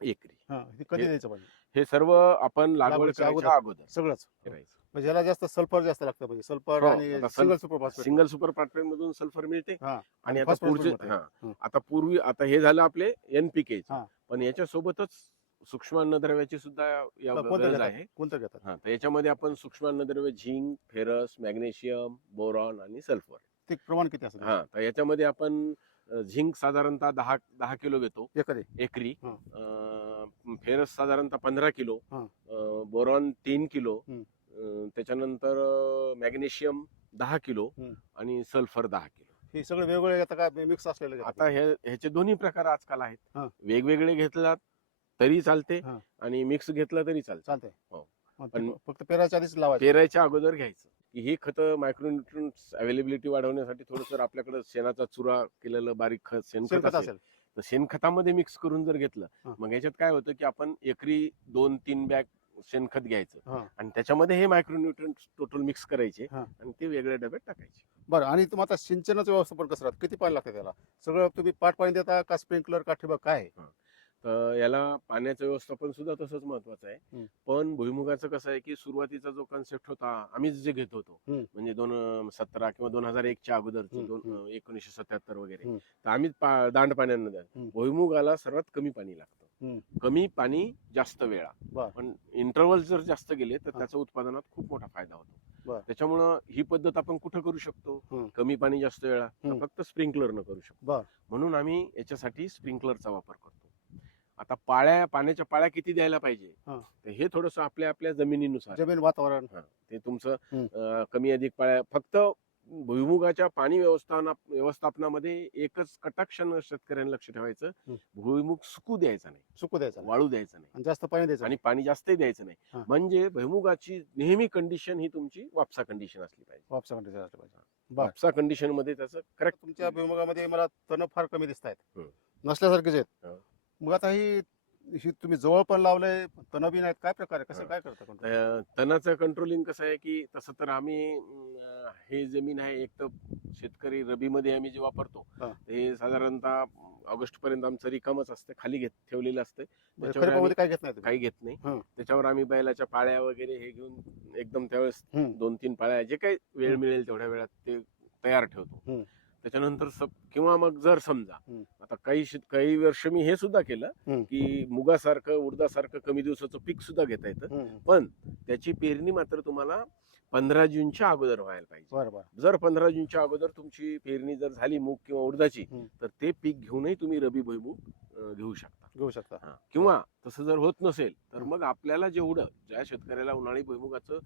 एकरी. हे कधी हे- द्यायचं पाहिजे? हे सर्व आपण लागवड लागवडीच्या करायच्या अगोदर सगळंच? करायचं. म्हणजे याला जास्त सल्फर जास्त लागतं, म्हणजे सल्फर हो, आणि आता single super phosphate. Single super phosphate मधून सल्फर मिळते. हा, आणि आता phosphorus पुढचे पण मिळते. आता हे झालं आपले NPK. हा. पण याच्या सोबतच सूक्ष्म अन्नद्रव्याची सुद्धा कोणतं गरज घेतात? आहे. कोणतं घेतात? हा, तर याच्यामध्ये आपण सूक्ष्म अन्नद्रव्य झिंक, फेरस, मॅग्नेशियम, बोरॉन आणि सल्फर. ते प्रमाण किती असतं? हा, तर याच्यामध्ये आपण झिंक साधारणतः 10 किलो घेतो एकरी? एकरी. हा. फेरस साधारणतः 15 किलो. हा. Boron 3 kilo. हं. त्याच्यानंतर मॅग्नेशियम 10 किलो हं. आणि सल्फर 10 किलो. हे सगळे वेगवेगळे घेतात का मिक्स असलेले घेतात? आता ह्याचे दोन्ही प्रकार आजकाल आहेत. हा. वेगवेगळे घेतलात तरी चालते हा. आणि मिक्स घेतलं तरी चालते. चालतंय. हो. मग पण ते फक्त पेराच्या आधीच लावायचं? पेरायच्या अगोदर घ्यायचं की ही खतं मायक्रोन्युट्रिएंट्स अवेलेबिलिटी वाढवण्यासाठी थोडंसं आपल्याकडे शेणाचा चुरा केलेलं बारीक खत शेणखत शेणखत असेल असेल? तर शेणखतामध्ये मिक्स करून जर घेतलं हा. मग याच्यात काय होतं की आपण एकरी 2-3 बॅग शेणखत घ्यायचं हा. आणि त्याच्यामध्ये हे मायक्रोन्युट्रिएंट्स टोटल मिक्स करायचे हा. आणि ते वेगळ्या डब्यात टाकायचे. बरं, आणि तुम्ही आता सिंचनाचं व्यवस्थापन कसं राहतं? किती पाणी लागतं त्याला? सगळं तुम्ही पाट पाणी देता का स्प्रिंकलर का ठिबक, काय आहे? तर याला पाण्याचं व्यवस्थापन सुद्धा तसंच महत्वाचं आहे. हं. पण भुईमुगाचं कसं आहे की सुरुवातीचा जो कन्सेप्ट होता आम्हीच जे घेत होतो हं. म्हणजे 2017 किंवा 2001च्या अगोदरचं हं. 1977 वगैरे, हं. तर आम्हीच दांड पाण्यानं हं. भुईमुगाला सर्वात कमी पाणी लागतं. हं. कमी पाणी जास्त वेळा. बरं. पण इंटरव्हल जर जास्त गेले तर हा. त्याचा उत्पादनात खूप मोठा फायदा होतो. बरं. त्याच्यामुळं ही पद्धत आपण कुठं करू शकतो? हं. कमी पाणी जास्त वेळा तर हं. फक्त स्प्रिंकलरनं करू शकतो. बरं. म्हणून आम्ही याच्यासाठी स्प्रिंकलरचा वापर करतो. आता पाण्याच्या पाळ्या किती द्यायला पाहिजे हा. तर हे थोडंसं आपल्या जमिनीनुसार आहे. जमीन, वातावरण. ते तुमचं हं. कमी अधिक पाळ्या. फक्त भुईमुगाच्या पाणी व्यवस्थापनामध्ये एकच कटाक्ष शेतकऱ्यांनी लक्ष ठेवायचं, हं. भुईमुग सुकू द्यायचा नाही, सुकू द्यायचं नाही. वाळू द्यायचं नाही आणि जास्त पाणी द्यायचं आणि नाही. पाणी जास्तही द्यायचं हा. नाही. म्हणजे भुईमुगाची नेहमी कंडिशन ही तुमची वापसा कंडिशन असली पाहिजे. वापसा कंडिशन असलं पाहिजे. बरं. वापसा कंडिशन मध्ये त्याचं करेक्ट. तुमच्या भुईमुगामध्ये मला तण फार कमी दिसत आहेत, हं. नसल्यासारखेच आहेत. हं. मग आता ही तुम्ही जवळ पण लावलंय, तण बी नाहीत, काय प्रकार आहे? कसं हं. काय करता control? तणाचं कंट्रोलिंग कसं आहे की तसं तर आम्ही हे जमीन आहे एक तर शेतकरी रबीमध्ये आम्ही जे वापरतो हा. ते साधारणतः ऑगस्ट पर्यंत आमचं रिकामच असतं, खाली ठेवलेलं असतं. म्हणजे त्याच्यावर खरीपामध्ये काय घेत नाही तुम्ही? काही घेत नाही. हं. त्याच्यावर आम्ही बैलाच्या पाळ्या वगैरे हे घेऊन एकदम त्यावेळेस हं. 2-3 पाळ्या जे काही वेळ हं. मिळेल तेवढ्या वेळात ते तयार ठेवतो. हं. त्याच्यानंतर किंवा मग जर समजा हं. आता काही वर्ष मी हे सुद्धा केलं हं. की मुगासारखं उडदासारखं कमी दिवसाचं पीक सुद्धा घेता येतं. हं. पण त्याची पेरणी मात्र तुम्हाला 15 जूनच्या अगोदर व्हायला पाहिजे. बरं बरं. जर 15 जूनच्या अगोदर तुमची पेरणी जर झाली मूग किंवा उडदाची हं. तर ते पीक घेऊनही तुम्ही रबी भुईमूग घेऊ शकता. घेऊ शकता. किंवा तसं जर होत नसेल तर हं. मग आपल्याला जेवढं ज्या शेतकऱ्याला उन्हाळी भुईमुगाचं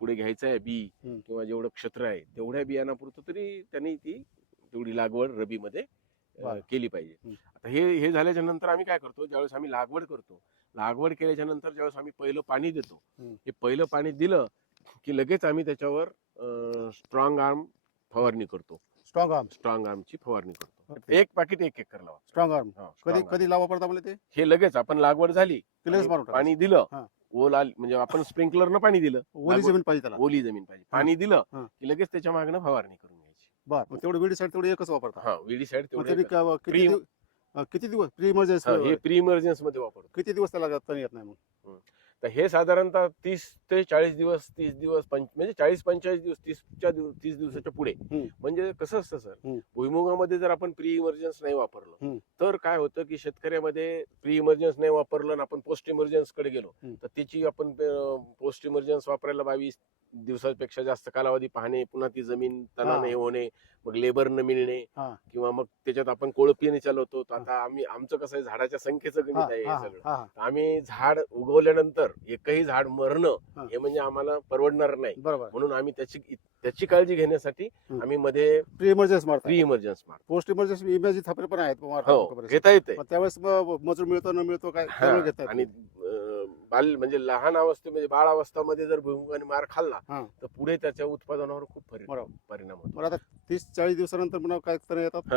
पुढे घ्यायचं आहे बी हं. किंवा जेवढं क्षेत्र आहे तेवढ्या बियाणापुरतं तरी त्यांनी तेवढी लागवड रबीमध्ये बरं. केली पाहिजे. हं. आता हे झाल्याच्या नंतर आम्ही काय करतो, ज्यावेळेस आम्ही लागवड करतो, लागवड केल्याच्या नंतर ज्यावेळेस आम्ही पहिलं पाणी देतो, हं. हे पहिलं पाणी दिलं की लगेच आम्ही त्याच्यावर स्ट्रॉंग आर्म फवारणी करतो. स्ट्रॉंग आर्मची फवारणी करतो. ओके. एक पाकिट 1 एकर लावा. स्ट्रॉंग आर्म हा, कधी strong arm. कधी लावा पडता मला ते? हे लगेच आपण लागवड झाली ते लगेच आणि मारून टाकायचं. पाणी दिलं, हा. ओल आली म्हणजे आपण स्प्रिंकलरनं पाणी दिलं, ओली लागवड- जमीन पाहिजे त्याला. ओली जमीन पाहिजे, पाणी दिलं हा. की लगेच त्याच्या मागणं फवारणी करून घ्यायची. बरं, मग तेवढं वेळीसाठी तेवढं एकच वापरता? हा, विडीसाईड मग तेवढे तरी किती दिवस प्री हे इमर्जन्सी प्री इमर्जन्स मध्ये वापरतो. किती दिवस त्याला तण येत नाही मग? तर हे साधारणतः 30 ते 40 दिवस, 30 दिवस म्हणजे 40-45 दिवस, 30 दिवसाच्या पुढे. हं. म्हणजे कसं असतं सर, हं. भुईमुगामध्ये जर आपण प्री इमर्जन्स नाही वापरलं हं. तर काय होतं की शेतकऱ्यामध्ये प्री इमर्जन्स नाही वापरलं आणि आपण पोस्ट इमर्जन्स कडे गेलो हं. तर त्याची आपण पोस्ट इमर्जन्स वापरायला 22 दिवसापेक्षा जास्त कालावधी पाहणे, पुन्हा ती जमीन हा. तणाने हे होणे, मग लेबर न मिळणे, हा. किंवा मग त्याच्यात आपण कोळपीने चालवतो. तर आता आमचं कसं आहे, झाडाच्या संख्येचं हा, गणित आहे हा, हे सगळं. हा, हा. तर आम्ही झाड उगवल्यानंतर एकही झाड मरणं हा. हे म्हणजे आम्हाला परवडणार नाही. बरोबर. म्हणून आम्ही त्याची काळजी घेण्यासाठी हम्म. आम्ही मध्ये प्री इमर्जन्सी मारतात. प्री इमर्जन्स मारतो. पोस्ट इमर्जन्सी इमर्जन्सी थापरे पण आहेत मारतात हो, लोकं बरेचसे. घेता येते. मग त्यावेळेस मग मजूर मिळतो न मिळतो काय हा, त्यावेळी घेतात आणि बाल म्हणजे लहान अवस्थेमध्ये बाळ अवस्थामध्ये जर भुईमुगाने मार खाल्ला हा. तर पुढे त्याच्या उत्पादनावर खूप बरोबर. परिणाम होतो. मग आता 30-40 दिवसानंतर पुन्हा काय तण येतात.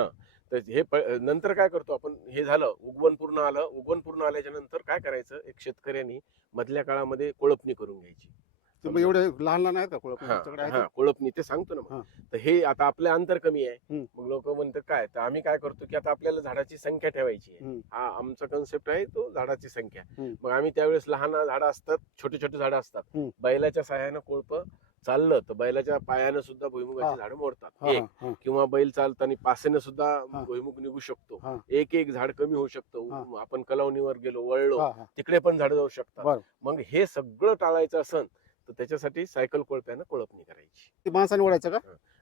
तर हे नंतर काय करतो आपण, हे झालं उगवण पूर्ण आलं, उगवण पूर्ण आल्याच्या नंतर काय करायचं, एक शेतकऱ्यांनी मधल्या काळामध्ये कोळपणी करून घ्यायची. तुम्ही एवढे लहान लहान आहेत का कोळप हा, तुमच्याकडे आहेत? हा, कोळपणी ते सांगतो ना हा. मग. तर हे आता आपलं अंतर कमी आहे. हम्म. मग लोक म्हणतात काय, तर आम्ही काय करतो की आता आपल्याला झाडाची संख्या ठेवायची आहे. हम्म. हा आमचा कन्सेप्ट आहे तो झाडाची संख्या. हम्म. मग आम्ही त्यावेळेस लहान झाडं असतात, छोटे छोटे झाडं असतात, हम्म. बैलाच्या सहाय्यानं कोळप चाललं तर बैलाच्या पायानं सुद्धा भुईमुगाची हा. झाडं मोडतात. हा, एक हा, हा. किंवा बैल चालताना पासेनं सुद्धा हा. भुईमुग निघू शकतो. हा. एक एक झाड कमी होऊ शकतं. हा. आपण कलावणीवर गेलो, वळलो, हा, हा. तिकडे पण झाडं जाऊ शकतात. बरं. मग हे सगळं टाळायचं असन तर त्याच्यासाठी सायकल कोळप्यानं कोळपणी करायची. ते माणसाने ओढायचं का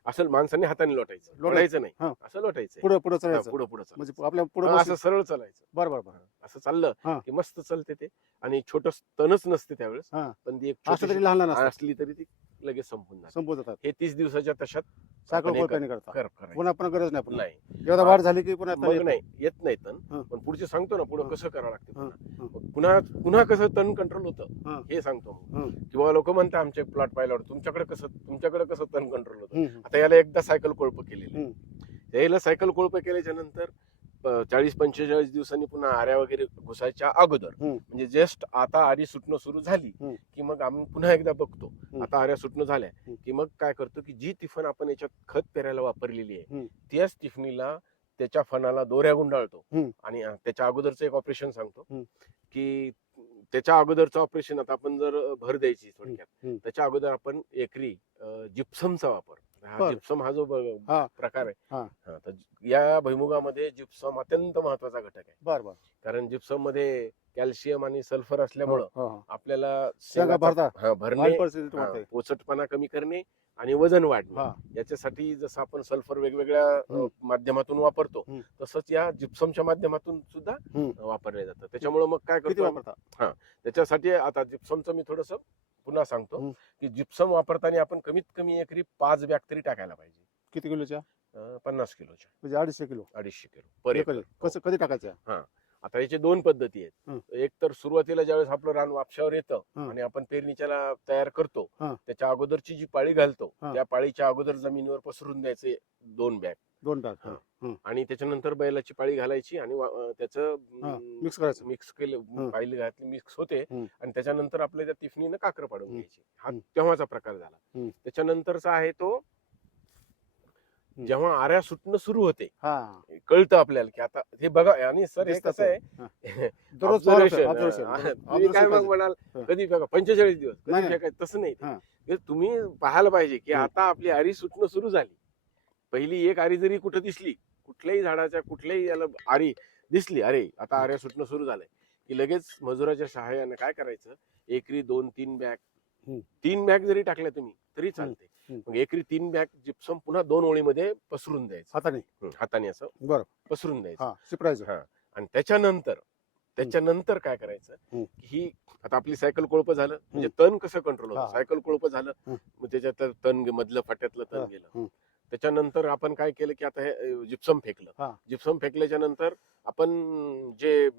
असं माणसाने हाताने लोटायचं, लोटायचं नाही, हा. असं लोटायचं. पुढे पुढे चालायचं पुढे पुढे म्हणजे आपल्या पुढे असं सरळ चालायचं. बरं बरं बरं. असं चाललं हा. की मस्त चालते ते. आणि छोटं तणच नसते त्यावेळेस, हा. पण ती एक असं छोटीशी तरी लहान लहान असतं. असली तरी ती लगेच संपून जाते. संपवत जातात. हे 30 दिवसाच्या तशात सायकल आपण हे कोळप्याने करता करायचं. पुन्हा पुन्हा गरज नाही पुन्हा नाही, एकदा वाढ झाली की पुन्हा तण मग येतं. नाही येत नाही तण. हा. पण पुढचे सांगतो ना, पुढे हा. कसं करावं लागतं हा. पुन्हा. हा. मग पुन्हा पुन्हा कसं तण कंट्रोल हा. होतं हे सांगतो मग. हा. किंवा लोक म्हणतात आमचे प्लॉट पाहिल्यावर तुमच्याकडे कसं तण कंट्रोल होतं. हम्म. आता याला एकदा सायकल कोळप केलेलं आहे. हम्म. याला सायकल कोळप केल्याच्या नंतर 40-45 दिवसांनी पुन्हा आऱ्या वगैरे घुसायच्या अगोदर, हम्म. म्हणजे जस्ट आता आरी सुटणं सुरू झाली हम्म. की मग आम्ही पुन्हा एकदा बघतो. हम्म. आता आऱ्या सुटणं झाल्या हम्म. की मग काय करतो की जी तिफन आपण याच्यात खत पेरायला वापरलेली आहे हम्म. त्याच तिफनीला त्याच्या फणाला दोऱ्या गुंडाळतो. हम्म. आणि त्याच्या अगोदरचं एक ऑपरेशन सांगतो हम्म. की त्याच्या अगोदरचं ऑपरेशन, आता आपण जर भर द्यायची थोडक्यात, हम्म. त्याच्या अगोदर आपण एकरी जिप्समचा वापर, बरं. जिप्सम हा जो हा. प्रकार आहे, हा. हा, तर या भुईमुगामध्ये जिप्सम अत्यंत महत्वाचा घटक आहे. बरं बरं. कारण जिप्सम मध्ये कॅल्शियम आणि सल्फर असल्यामुळं हो, हो. आपल्याला शेंगा भरता भरणे, वाढ परिस्थिती हा, वाढते. पोचटपणा कमी करणे आणि वजन वाढणे, हा. याच्यासाठी जसं आपण सल्फर वेगवेगळ्या हम्म. माध्यमातून वापरतो, हम्म. तसंच या जिप्समच्या माध्यमातून सुद्धा हम्म. वापरले जातं. त्याच्यामुळे मग काय किती करतो आम्ही? वापरता त्याच्यासाठी आता जिप्समचं मी थोडस पुन्हा सांगतो हम्म. की जिप्सम वापरताना आपण कमीत कमी एकरी 5 बॅग तरी टाकायला पाहिजे. किती किलोच्या 50 किलोच्या, म्हणजे 250 किलो 250 किलो पर एकर. एकरी. कसं कधी टाकायचं आता याचे 2 पद्धती आहेत. हं. एक तर सुरुवातीला ज्यावेळेस आपलं रान वापशावर येतं हं. आणि आपण पेरणीच्याला तयार करतो, हं. त्याच्या अगोदरची जी पाळी घालतो हं. त्या पाळीच्या अगोदर जमिनीवर पसरून द्यायचे 2 बॅग, 2 टाक हा. आणि त्याच्यानंतर बैलाची पाळी घालायची आणि त्याचं मिक्स करायचं. मिक्स केलं, पाळी घातली मिक्स होते, हं. आणि त्याच्यानंतर आपल्या त्या तिफनीनं काकर पाडून हं. घ्यायची. हा हं. तेव्हाचा प्रकार झाला. हं. त्याच्यानंतरचा आहे तो हं. जेव्हा आऱ्या सुटणं सुरू होते, हा. कळतं आपल्याला की आता हे बघा. आणि सर हे दिसतं कसं आहे, हा. दररोज Observation. observation. तुम्ही काय मग observation म्हणाल हा. कधी बघा 45 दिवस कधी नाही, नाही. फेकायचं, तसं नाही. हा. हे तुम्ही पाहायला पाहिजे की हं. आता आपली आरी सुटणं सुरू झाली. पहिली एक आरी जरी कुठं दिसली, कुठल्याही झाडाच्या कुठल्याही याला आरी दिसली, अरे आता आऱ्या सुटणं सुरू झालंय, की लगेच मजुराच्या सहाय्याने काय करायचं, एकरी 2-3 बॅग, हं. 3 बॅग जरी टाकल्या तुम्ही तरी चालते. हं. मग एकरी 3 बॅग जिप्सम पुन्हा 2 ओळीमध्ये पसरून द्यायचं. हाताने हाताने असं बरं. पसरून द्यायचं. हा शिपडायचं. हा. आणि त्याच्यानंतर काय करायचं, हं. ही आता आपली सायकल कोळप झालं, म्हणजे तण कसं कंट्रोल हा. होतं, सायकल कोळप झालं, हं. मग त्याच्यात तण मधलं फाट्यातलं हा. तण गेलं. हं. त्याच्यानंतर आपण काय केलं की आता हे जिप्सम फेकलं. हा. जिप्सम फेकल्याच्या नंतर आपण जे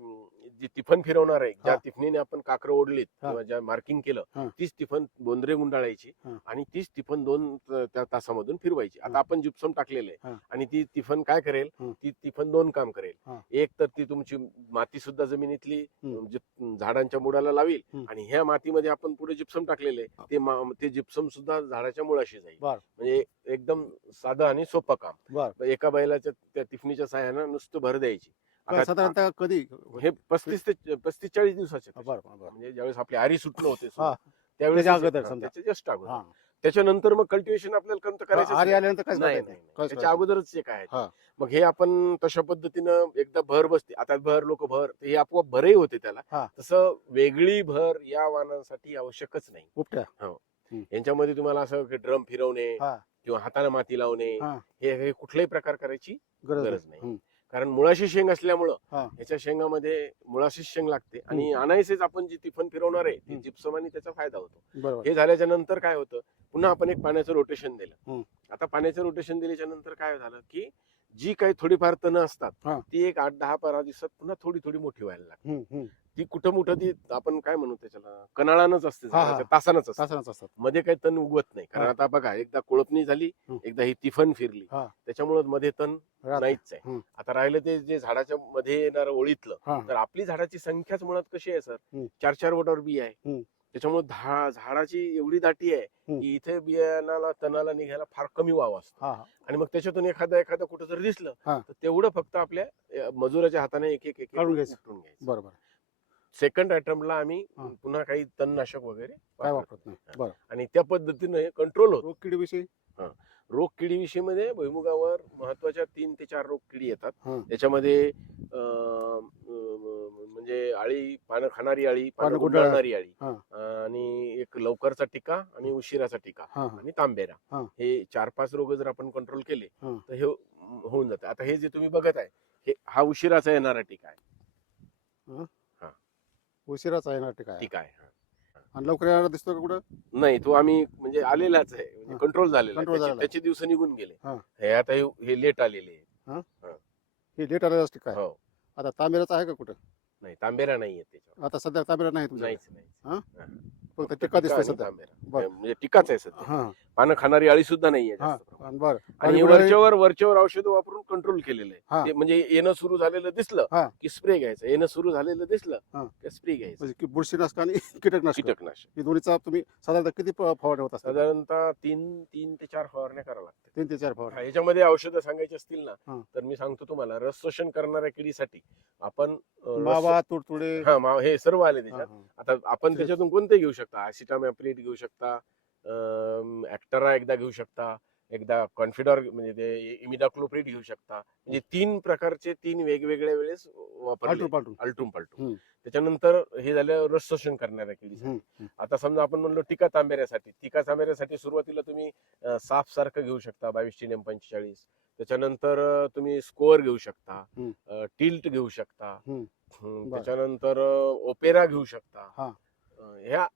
तिफन फिरवणार आहे, ज्या हा. तिफनीने आपण काकडं ओढलीत हा. किंवा ज्या मार्किंग हा. केलं, तीच तिफन बोंद्रे गुंडाळायची हा. आणि तीच तिफन 2 त्या तासामधून फिरवायची. हा. आता आपण जिप्सम टाकलेलं हा. आहे आणि ती तिफन काय करेल, हं. ती तिफन 2 काम करेल. हा. एक तर ती तुमची माती सुद्धा जमिनीतली हं. झाडांच्या मुळाला लावील, हं. आणि ह्या मातीमध्ये आपण पुढे जिप्सम टाकलेले हा. ते जिप्सम सुद्धा झाडाच्या मुळाशी जाईल. बर. म्हणजे एकदम साधं आणि सोपं काम. बर. एका बैलाच्या त्या तिफनीच्या सहाय्यानं नुसतं भर द्यायची. आता साधारणतः कधी हे 35-40 दिवसाचे बरं, त्याचे. बरं. म्हणजे ज्यावेळेस आपली आरी सुटणं होते हा. त्यावेळेस त्याच्या अगोदर समजा. त्याच्या जस्ट अगोदर. हा. त्याच्यानंतर मग कल्टिवेशन आपल्याला कोणतं करायचं आरी आल्यानंतर काय नाही, करायचं? नाही. त्याच्या अगोदरच एक आहे. मग हे आपण तशा पद्धतीनं एकदा भर बसते. आता भर लोक भर तर हे आपोआप भरही होते त्याला. हा. तसं वेगळी भर या वाहनांसाठी आवश्यकच नाही. उपट्या. हो. यांच्यामध्ये तुम्हाला असं ड्रम फिरवणे हा. किंवा हाताने माती लावणे हा. हे कुठलाही प्रकार करायची गरज गरज नाही. नाही. कारण मुळाशी शेंग असल्यामुळं हा. याच्या शेंगामध्ये मुळाशीच शेंग लागते आणि अनायसेच आपण जी तिफन फिरवणार आहे ती जिप्सम आणि त्याचा फायदा होतो. बरोबर. हे झाल्याच्या नंतर काय होतं, पुन्हा आपण एक पाण्याचं रोटेशन दिलं. हम्म. आता पाण्याचं रोटेशन दिल्याच्या नंतर काय झालं की जी काही थोडीफार तण असतात हा. ती एक 8-10-12 दिवसात पुन्हा थोडी थोडी मोठी व्हायला लागते. हम्म. ती कुठं मोठं ती आपण काय म्हणू त्याच्याला कणाळानच असते, हा, हा. झाडाच्या तासानच असते, तासानच असतात. मध्ये काही तण उगवत नाही. कारण हा. आता बघा एकदा कोळपणी झाली, एकदा ही तिफन फिरली, हा. त्याच्यामुळे मध्ये तण राहतं. नाहीच आहे. आता राहिलं ते जे झाडाच्या मध्ये येणारं ओळीतलं, हा. तर आपली झाडाची संख्याच मुळात कशी आहे सर, हम्म. 4-4 बोटावर बी आहे. त्याच्यामुळे झाडाची एवढी दाटी आहे की इथे बियाणाला तणाला निघायला फार कमी वाव असतो. हा. आणि मग त्याच्यातून एखादं कुठं जर दिसलं हा. तर तेवढं फक्त आपल्या मजुराच्या हाताने एक एक काढून घ्यायचं. उपटून घ्यायचं. बरोबर. सेकंड अटेम्प्टला आम्ही हा. पुन्हा काही तणनाशक वगैरे काय वापरत वापरत नाही. बरं. आणि त्या पद्धतीने कंट्रोल होतो. रोग किडीविषयी रोग किडीविषयी मध्ये भुईमुगावर महत्वाच्या 3 ते 4 रोग किडी येतात. हा. त्याच्यामध्ये म्हणजे आळी, पानं खाणारी आळी, पानं गुंडाळणारी गुंडाळणारी आळी, हा. आणि एक लवकरचा टिका आणि उशिराचा टिका हा. आणि तांबेरा, हा. हे 4-5 रोग जर आपण कंट्रोल केले हा. तर हे होऊन जातं. आता हे जे तुम्ही बघत आहे हा उशिराचा येणारा टिका आहे. उशिराचा येणार काय टिका आहे. आणि लवकर येणार दिसतो का कुठं? नाही, तो आम्ही म्हणजे आलेलाच आहे, म्हणजे हा. कंट्रोल झालेला आहे. Control झालेला त्याचे दिवस निघून गेले. हा. हे आता हे लेट आलेले आहे. हे लेट आलेलं असते काय? हो. आता तांबेराचा आहे का कुठं? नाही, तांबेरा नाहीये त्याच्यावर. आता सध्या तांबेरा नाही तुमच्या? नाहीच नाही. हा? हा. फक्त टिक्का दिसतोय आणि सध्या. तांबेरा. बरं. म्हणजे टिकाच आहे सध्या. हा. पानं खाणारी आळी सुद्धा नाहीये हा. जास्त प्रमाणात. बरं. आणि हे वरच्यावर औषध वापरून कंट्रोल केलेलं हा. आहे. ते म्हणजे येणं सुरू झालेलं दिसलं हा. की स्प्रे घ्यायचं, येणं सुरू झालेलं दिसलं हा. की स्प्रे घ्यायचं. म्हणजे की बुरशीनाशक आणि कीटकनाशक कीटकनाशक हे दोन्हीचा तुम्ही साधारणतः किती फवारणी होत असतात? साधारणतः 3 ते 4 फवारण्या करावं लागतात. 3 ते 4 फवारणी. याच्यामध्ये औषधं सांगायची असतील हा. ना तर मी सांगतो तुम्हाला, रस शोषण करणाऱ्या किडीसाठी आपण मावा, तुडतुडे. हे सर्व आले हा, त्याच्यात. हा. आता आपण त्याच्यातून कोणते घेऊ शकता, ॲसिटामॅप्रिड घेऊ शकता, ऍक्टरा एकदा घेऊ शकता, एकदा कॉन्फिडॉर म्हणजे ते इमिडाक्लोप्रिड घेऊ शकता. म्हणजे 3 प्रकारचे 3 वेगवेगळ्या वेळेस वापरले, पालटून. आलटून पालटून. हम्म. त्याच्यानंतर हे झालं रस शोषण करणाऱ्या किडीसाठी. आता समजा आपण म्हणलो टिका तांबेऱ्यासाठी सुरुवातीला तुम्ही साफ सारखं घेऊ शकता 22-45. त्याच्यानंतर तुम्ही स्कोअर घेऊ शकता, टिल्ट घेऊ शकता, त्याच्यानंतर ओपेरा घेऊ शकता. ह्या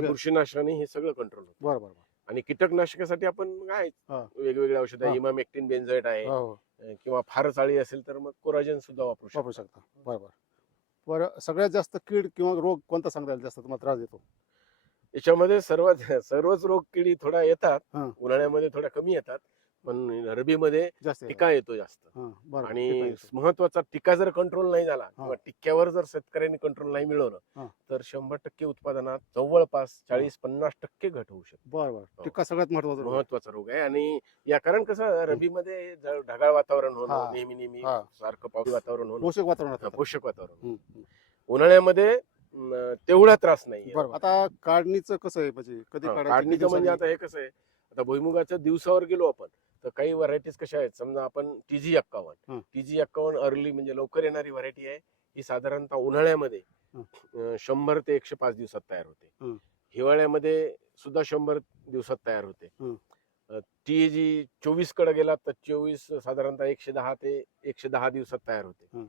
बुरशीनाशकाने हे सगळं कंट्रोल होतं. बरोबर. आणि कीटकनाशकासाठी आपण काय वेगवेगळे औषध आहे, इमामेक्टिन बेन्झोएट आहे, किंवा फारच आळी असेल तर मग कोराजेन सुद्धा वापरू शकता. बरोबर. बरं, सगळ्यात जास्त कीड किंवा रोग कोणता सांगता येईल जास्त तुम्हाला त्रास देतो? याच्यामध्ये सर्वच रोग किडी थोडा येतात. हा. उन्हाळ्यामध्ये थोड्या कमी येतात, पण रबीमध्ये जास्त टिका येतो जास्त. हा, बरोबर. आणि टिका येतो. महत्वाचा टिका जर कंट्रोल नाही झाला किंवा टिक्क्यावर जर शेतकऱ्यांनी कंट्रोल नाही हा. मिळवलं तर 100% उत्पादनात जवळपास 40-50% घट होऊ शकते. बरोबर. टिक्का सगळ्यात महत्वाचा रोग आहे. आणि या कारण कसं रबीमध्ये ढगाळ वातावरण हा. होणं, नेहमी हा. सारखं पाऊस वातावरण होणं, पोषक वातावरण. पोषक वातावरण. उन्हाळ्यामध्ये तेवढा त्रास नाही. बरोबर. आता काढणीचं कसं आहे, म्हणजे कधी काढणीचं म्हणजे आता हे कसं आहे, आता भुईमुगाच्या दिवसावर गेलो आपण तर काही व्हरायटीज कशा आहेत, समजा आपण TG51 अर्ली म्हणजे लवकर येणारी व्हरायटी आहे. ही साधारणतः उन्हाळ्यामध्ये 100 ते 105 दिवसात तयार होते. हिवाळ्यामध्ये सुद्धा 100 दिवसात तयार होते. TG 24 कडे गेला तर 24 साधारणतः 110 ते 110 दिवसात तयार होते.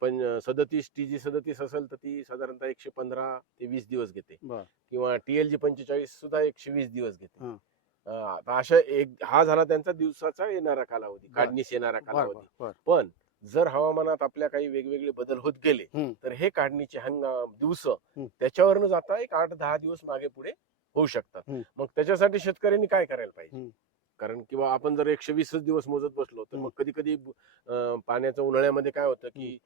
पण 37 असेल तर ती साधारणतः 115 ते 20 दिवस घेते. किंवा TLG 45 सुद्धा 120 दिवस घेते. अशा हा झाला त्यांचा दिवसाचा येणारा कालावधी, काढणीस येणारा कालावधी. पण जर हवामानात आपल्या काही वेगवेगळे बदल होत गेले तर हे काढणीचे हंगाम दिवस त्याच्यावरनं जाता एक 8-10 दिवस मागे पुढे होऊ शकतात. मग त्याच्यासाठी शेतकऱ्यांनी काय करायला पाहिजे, कारण किंवा आपण जर 120 दिवस मोजत बसलो तर मग कधी कधी पाण्याचं उन्हाळ्यामध्ये काय होतं की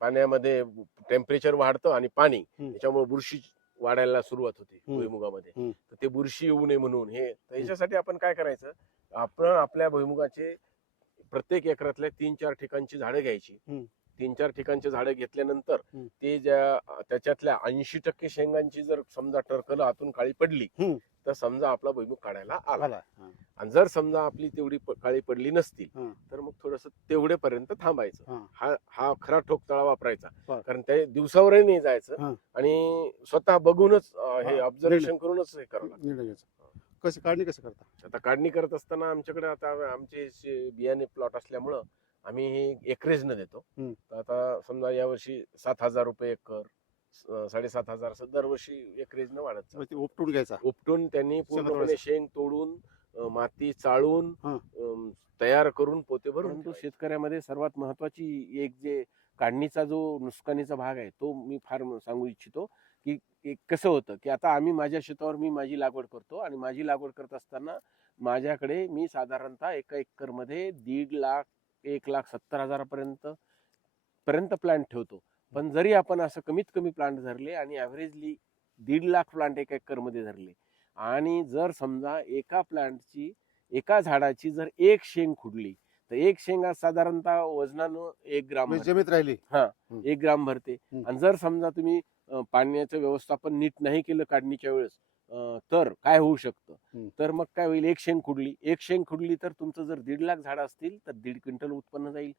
पाण्यामध्ये टेम्परेचर वाढतं आणि पाणी याच्यामुळे बुरशी वाढायला सुरुवात होते भुईमुगामध्ये. तर ते बुरशी येऊ नये म्हणून याच्यासाठी आपण काय करायचं, आपण आपल्या भुईमुगाचे प्रत्येक एकरातल्या 3-4 ठिकाणची झाडं घ्यायची. 3-4 ठिकाणची झाडं घेतल्यानंतर ते त्याच्यातल्या 80% शेंगांची जर समजा टरकलं आतून काळी पडली तर समजा आपला भुईमुग काढायला आला. आला हा. आणि जर समजा आपली तेवढी काळी पडली नसतील हा. तर मग थोडस तेवढेपर्यंत थांबायचं. हा. हा हा खरा ठोकताळा वापरायचा. बर. कारण त्या दिवसावरही नाही जायचं हा. आणि स्वतः बघूनच हे हा. ऑब्झर्वेशन करूनच हे करावं लागतं. निर्णय घ्यायचा. कशी काढणी कशी करता? आता काढणी करत असताना आमच्याकडे आता आमचे बियाणे प्लॉट असल्यामुळं आम्ही हे एकरेजनं देतो. हम्म. तर आता समजा यावर्षी 7,000 रुपये एकर, 7,500 असं दरवर्षी एकरेजनं वाढत चालतं. मग ते उपटून घ्यायचा. उपटून त्यांनी पूर्णपणे शेंग तोडून माती चाळून हा. तयार करून पोते भरून. परंतु शेतकऱ्यामध्ये सर्वात महत्वाची एक जे काढणीचा जो नुकसानीचा भाग आहे तो मी फार सांगू इच्छितो की कसं होतं की आता आम्ही माझ्या शेतावर मी माझी लागवड करतो आणि माझी लागवड करत असताना माझ्याकडे मी साधारणतः एका एकरमध्ये 1.5 लाख 1,70,000 पर्यंत प्लांट ठेवतो. पण जरी आपण असं कमीत कमी प्लांट धरले आणि ॲव्हरेजली 1.5 लाख प्लांट एका एकरमध्ये धरले आणि जर समजा एका झाडाची जर एक शेंग खुडली तर एक शेंग साधारणतः वजनानं 1 ग्राम म्हणजे जमीत राहिली. 1 ग्राम भरते. आणि जर समजा तुम्ही पाण्याचं व्यवस्थापन नीट नाही केलं काढणीच्या वेळेस तर काय होऊ शकतं, तर मग काय होईल, एक शेंग खुडली तर तुमचं जर 1.5 लाख झाड असतील तर 1.5 क्विंटल उत्पन्न जाईल.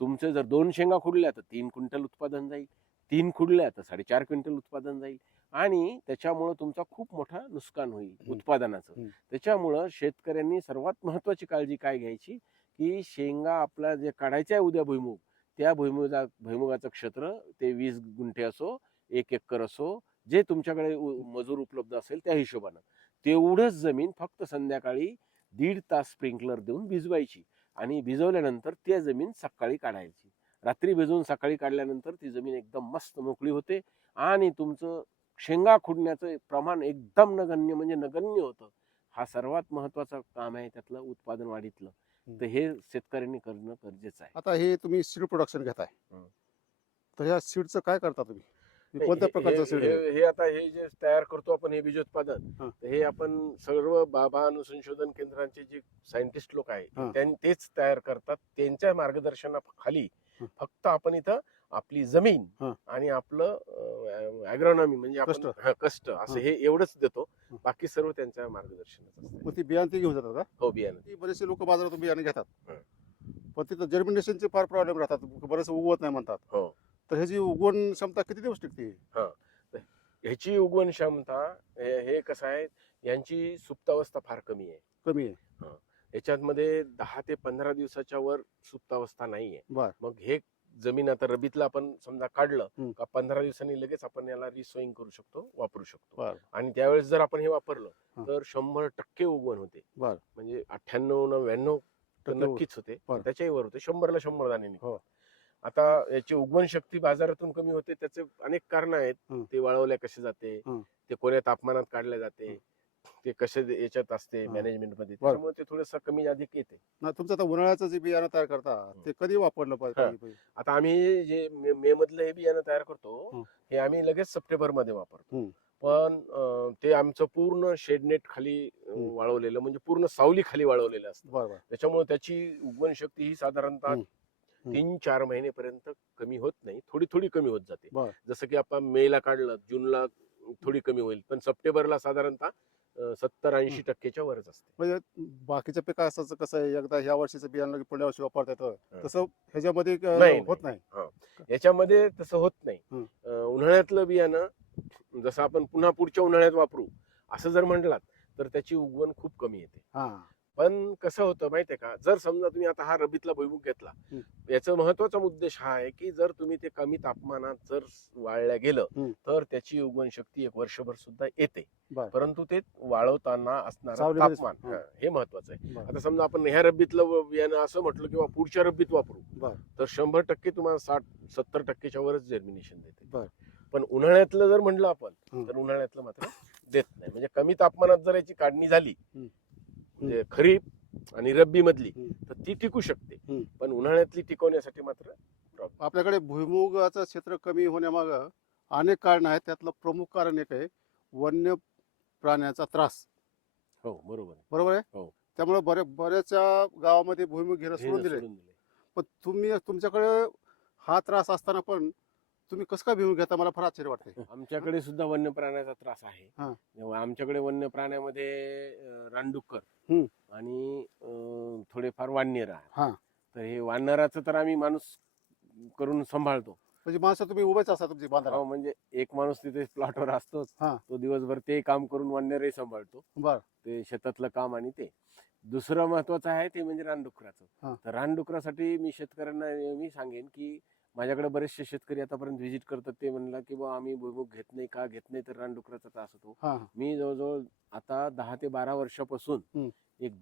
तुमचे जर 2 शेंगा खुडल्या तर 3 क्विंटल उत्पादन जाईल. 3 खुडल्या तर 4.5 क्विंटल उत्पादन जाईल आणि त्याच्यामुळं तुमचा खूप मोठा नुकसान होईल उत्पादनाचं. त्याच्यामुळं शेतकऱ्यांनी सर्वात महत्वाची काळजी काय घ्यायची की शेंगा आपला जे काढायचा आहे उद्या भुईमुग, त्या भुईमुगाचं क्षेत्र ते 20 गुंठे असो, 1 एकर असो, जे तुमच्याकडे मजूर उपलब्ध असेल त्या हिशोबानं तेवढंच जमीन फक्त संध्याकाळी 1.5 तास स्प्रिंकलर देऊन भिजवायची आणि भिजवल्यानंतर त्या जमीन सकाळी काढायची. रात्री भिजवून सकाळी काढल्यानंतर ती जमीन एकदम मस्त मोकळी होते आणि तुमचं शेंगा खुडण्याचं प्रमाण एकदम नगण्य म्हणजे नगण्य होतं. हा सर्वात महत्वाचं काम आहे त्यातलं उत्पादन वाढीतलं. तर हे शेतकऱ्यांनी करणं गरजेचं आहे. आता हे तुम्ही सीड प्रोडक्शन घेताय, तर ह्या सीडचं काय करता तुम्ही? कोणत्या प्रकारचं सीड? हे आता हे जे तयार करतो आपण हे बीजोत्पादन, हे आपण सर्व बाबा अनुसंशोधन केंद्रांचे जे सायंटिस्ट लोक आहेत तेच तयार करतात. त्यांच्या मार्गदर्शनाखाली फक्त आपण इथं आपली जमीन आणि आपलं ॲग्रोनॉमी म्हणजे आपण कष्ट असं हे एवढंच देतो. बाकी सर्व त्यांच्या मार्गदर्शनाचं असतं. मग ती बियाणं ते घेऊन जातात का? हो, बियाणं. बरेचसे लोक बाजारातून बियाणे घेतात, पण तिथं जर्मिनेशनचे फार प्रॉब्लेम राहतात, बरेच उगवत नाही म्हणतात. हो. तर ह्याची उगवण क्षमता किती दिवस टिकते? ह्याची उगवण क्षमता हे कसं आहे, यांची सुप्तावस्था फार कमी आहे. याच्यामध्ये 10 ते 15 दिवसाच्या वर सुप्तावस्था नाहीये. मग हे जमीन आता रबीतला आपण समजा काढलं का 15 दिवसांनी लगेच आपण याला रिसोईंग करू शकतो, वापरू शकतो. आणि त्यावेळेस जर आपण हे वापरलं तर 100% उगवण होते. म्हणजे 98-99 तर नक्कीच होते, त्याच्याही वर होते. 100ला 100 दाणे निघतात. आता याची उगवण शक्ती बाजारातून कमी होते, त्याचे अनेक कारण आहेत. ते वाळवल्या कसे जाते, ते कोण्या तापमानात काढले जाते, ते कसे याच्यात असते मॅनेजमेंट मध्ये, त्याच्यामुळे ते थोडंसं कमी अधिक येते. तुमचं आता उन्हाळ्याचं जे बियाणं तयार करता ते कधी वापरलं पाहिजे? आता आम्ही जे मे मधलं हे बियाणं तयार करतो हे आम्ही लगेच सप्टेंबर मध्ये वापरतो. पण ते आमचं पूर्ण शेडनेट खाली वाळवलेलं म्हणजे पूर्ण सावली खाली वाळवलेलं असतं. त्याच्यामुळे त्याची उगवण शक्ती ही साधारणतः 3-4 महिनेपर्यंत कमी होत नाही, थोडी थोडी कमी होत जाते. जसं की आपण मेला काढलं, जूनला थोडी कमी होईल, पण सप्टेंबरला साधारणतः 70-80% वरच असते. म्हणजे बाकीच्या पिकाचं कसं आहे, एकदा ह्या वर्षीचं बियाणं पुढल्या वर्षी वापरता येतं, तसं ह्याच्यामध्ये होत नाही. याच्यामध्ये तसं होत नाही. उन्हाळ्यातलं बियाणं जसं आपण पुन्हा पुढच्या उन्हाळ्यात वापरू असं जर म्हटलात तर त्याची उगवण खूप कमी येते. पण कसं होतं माहितीये का, जर समजा तुम्ही आता हा रबीतला भुईमुग घेतला, याचा महत्वाचा उद्देश हा आहे की जर तुम्ही ते कमी तापमानात जर वाळल्या गेलं तर त्याची उगवण शक्ती 1 वर्षभर सुद्धा येते. परंतु ते वाळवताना असणारं तापमान हे महत्वाचं आहे. आता समजा आपण ह्या रब्बीतलं बियाणं असं म्हटलं किंवा पुढच्या रब्बीत वापरू तर 100% तुम्हाला 60-70% वरच जर्मिनेशन देते. पण उन्हाळ्यातलं जर म्हणलं आपण तर उन्हाळ्यातलं मात्र देत नाही. म्हणजे कमी तापमानात जर याची काढणी झाली म्हणजे खरीप आणि रब्बी मधली तर ती टिकू शकते, पण उन्हाळ्यातली टिकवण्यासाठी मात्र आपल्याकडे भुईमुगाचं क्षेत्र कमी होण्यामाग अनेक कारण आहेत. त्यातलं प्रमुख कारण एक आहे वन्य प्राण्याचा त्रास. बरोबर आहे. त्यामुळे बऱ्याचशा गावामध्ये भुईमुग घेणं सोडून दिले. पण तुमच्याकडे हा त्रास असताना पण तुम्ही कसं काय भुईमुग घेता मला फार आश्चर्य वाटतंय. आमच्याकडे सुद्धा वन्य प्राण्याचा त्रास आहे. हा. जेव्हा आमच्याकडे वन्य प्राण्यामध्ये रानडुक्कर हम्म. आणि थोडेफार वानर आहे. हा. तर हे वानराचं तर आम्ही माणूस करून सांभाळतो. म्हणजे माणसं तुम्ही उभेच असता तुमची बांधाला. हो, म्हणजे एक माणूस तिथे प्लॉटवर असतोच. हा. तो दिवसभर ते काम करून वानरही सांभाळतो. बर. ते शेतातलं काम आणि ते दुसरं महत्वाचं आहे ते म्हणजे हा. रानडुकराचं. तर रानडुकरासाठी मी शेतकऱ्यांना नेहमी सांगेन की माझ्याकडे बरेचसे शेतकरी आतापर्यंत व्हिजिट करतात. ते म्हणला की बा आम्ही भुईमुग घेत नाही का घेत नाही तर रानडुकराचा त्रास होतो. हा. मी जवळजवळ आता 10 ते 12 वर्षापासून एक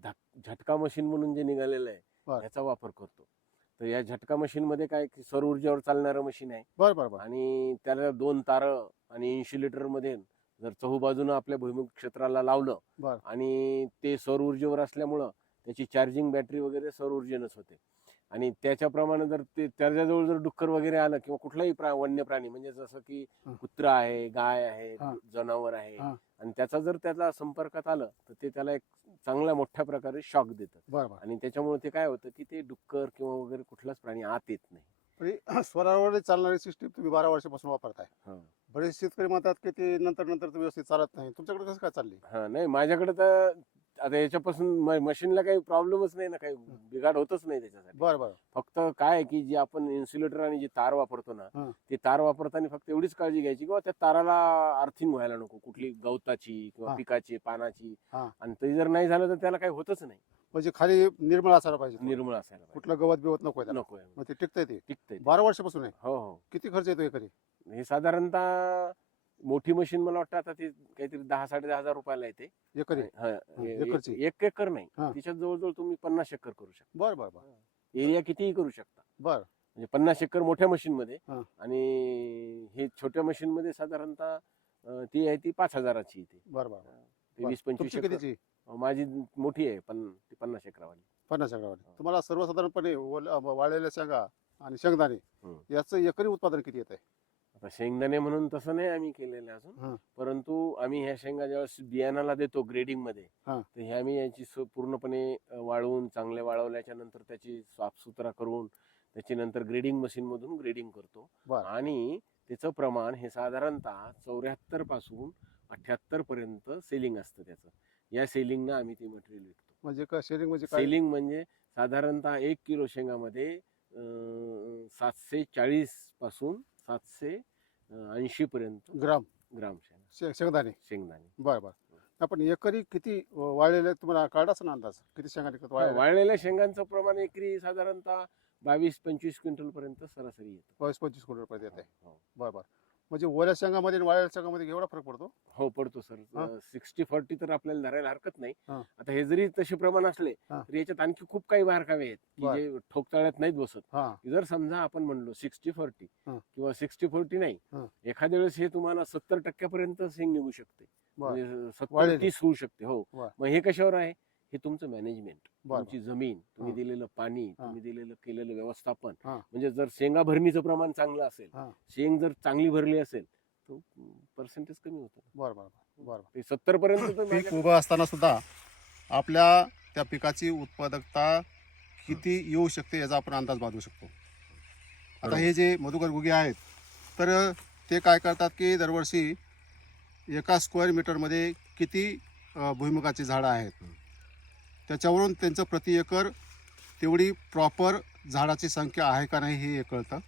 झटका मशीन म्हणून जे निघालेलं बर. आहे याचा वापर करतो. तर या झटका मशीन मध्ये काय की सौर ऊर्जेवर चालणारं मशीन आहे बर बर बर. आणि त्याला 2 तारं आणि 80 लिटर मध्ये जर चहूबाजूनं आपल्या भुईमुग क्षेत्राला लावलं बर. आणि ते सौर ऊर्जेवर असल्यामुळं त्याची चार्जिंग बॅटरी वगैरे सौर ऊर्जेनंच होते. आणि त्याच्याप्रमाणे जर ते त्याच्याजवळ जर डुक्कर वगैरे आलं किंवा कुठलाही वन्य प्राणी म्हणजे जसं की हा. कुत्रा आहे, गाय आहे, हा. जनावर आहे हा. आणि त्याचा जर त्याला संपर्कात आलं तर ते त्याला एक चांगल्या मोठ्या प्रकारे शॉक देतं. बर बर. आणि त्याच्यामुळे ते काय होतं की ते डुक्कर किंवा वगैरे कुठलाच प्राणी आत येत नाही. म्हणजे स्वरावर चालणारी सिस्टीम तुम्ही 12 वर्षापासून वापरताय. हा. बरेच शेतकरी म्हणतात की ते नंतर नंतर व्यवस्थित चालत नाही. तुमच्याकडे कसं काय चालली? हा, नाही माझ्याकडे तर आता याच्यापासून मशीनला काही प्रॉब्लेमच नाही ना, काही बिघाड होतच नाही त्याच्यासाठी. बर बर. फक्त काय आहे की जे आपण इन्सुलेटर आणि जी तार वापरतो हा. ना, ते तार वापरताना फक्त एवढीच काळजी घ्यायची किंवा त्या ताराला अर्थिंग व्हायला नको कुठली गवताची किंवा हा. पिकाची पानाची. हा. आणि ते जर नाही झालं तर त्याला काही होतच नाही. म्हणजे खाली निर्मळ असायला पाहिजे. निर्मळ असायला पाहिजे. कुठलं गवत बिवत नको त्याला. नको मग ते टिकतंय ते. टिकतंय. 12 वर्षापासून आहे. हो हो. किती खर्च येतो एकरी? हे साधारणतः मोठी मशीन मला वाटतं आता ती काहीतरी 10-10.5 रुपयाला येते. एकरी? हा, एकरची? 1 एकर नाही, हा. तिच्यात जवळजवळ तुम्ही 50 एकर करू शकता. बर बर बर. एरिया कितीही करू शकता. बर. म्हणजे 50 एकर मोठ्या मशीन मध्ये हा. आणि हे छोट्या मशीन मध्ये साधारणतः ती आहे ती 5,000ची येते. बर बर. ते 20-25 तुमची एकर. कितीची? माझी मोठी आहे पण ती 50 एकरावाली. 50 एकरावाली. तुम्हाला सर्वसाधारणपणे वाळलेल्या शेंगा आणि शेंगदाणे याचं एकरी उत्पादन किती येत आहे? आता शेंगदाणे म्हणून तसं नाही आम्ही केलेलं हा. अजून, परंतु आम्ही ह्या शेंगा ज्यावेळेस बियाणाला देतो ग्रेडिंग मध्ये, हा. तर हे आम्ही यांची पूर्णपणे वाळवून चांगले वाळवल्याच्या नंतर त्याची साफसुथरा करून त्याची नंतर ग्रेडिंग मशीन मधून ग्रेडिंग करतो. बर. आणि त्याचं प्रमाण हे साधारणतः 74 पासून 78 पर्यंत सेलिंग असतं त्याचं. या सेलिंगनं आम्ही ते मटेरियल विकतो. म्हणजे काय शेअरिंग म्हणजे काय? सेलिंग म्हणजे साधारणतः 1 किलो शेंगामध्ये 740 पासून 780 पर्यंत ग्राम ग्राम शेंगदाणे. शेंगदाणे. बर बर. आपण एकरी किती वाळलेले तुम्हाला काढा ना अंदाज किती शेंगा निघतात वाळलेल्या? वाळलेल्या शेंगांचं प्रमाण एकरी साधारणतः 22-25 क्विंटल पर्यंत सरासरी येतं. 22-25 क्विंटल पर्यंत येत आहे. हो. बर बर. म्हणजे ओल्या शेंगामध्ये आणि वाळलेल्या शेंगामध्ये एवढा फरक पडतो? हो, पडतो सर. हा. 60-40 तर आपल्याला धरायला हरकत नाही. हा. आता हे जरी तसे प्रमाण असले हा. तर याच्यात आणखी खूप काही बारकावे आहेत की बर. जे ठोकताळ्यात नाहीत बसत. हा. जर समजा आपण म्हणलो 60-40 हा. किंवा 60-40 नाही, हा. एखाद्या वेळेस हे तुम्हाला 70% पर्यंत शेंग निघू शकते. बर. म्हणजे 70-30 वाळलेली. होऊ शकते. हो. बर. मग हे कशावर आहे? हे तुमचं मॅनेजमेंट, बर. तुमची जमीन, तुम्ही हा. दिलेलं पाणी, हा. तुम्ही दिलेलं केलेलं व्यवस्थापन. हा. म्हणजे जर शेंगा भरणीचं प्रमाण चांगलं असेल, हा. शेंग जर चांगली भरली असेल तर पर्सेंटेज कमी होतं. बर बर बर. ते 70 पर्यंत तर पीक उभं असताना सुद्धा आपल्या त्या पिकाची उत्पादकता किती येऊ शकते याचा आपण अंदाज बांधू शकतो. आता बरोबर. हे जे मधुकर घुगे आहेत तर ते काय करतात की दरवर्षी एका स्क्वेअर मीटरमध्ये किती भुईमुगाची झाडं आहेत त्याच्यावरून त्यांचं प्रति एकर तेवढी प्रॉपर झाडाची संख्या आहे का नाही हे कळतं.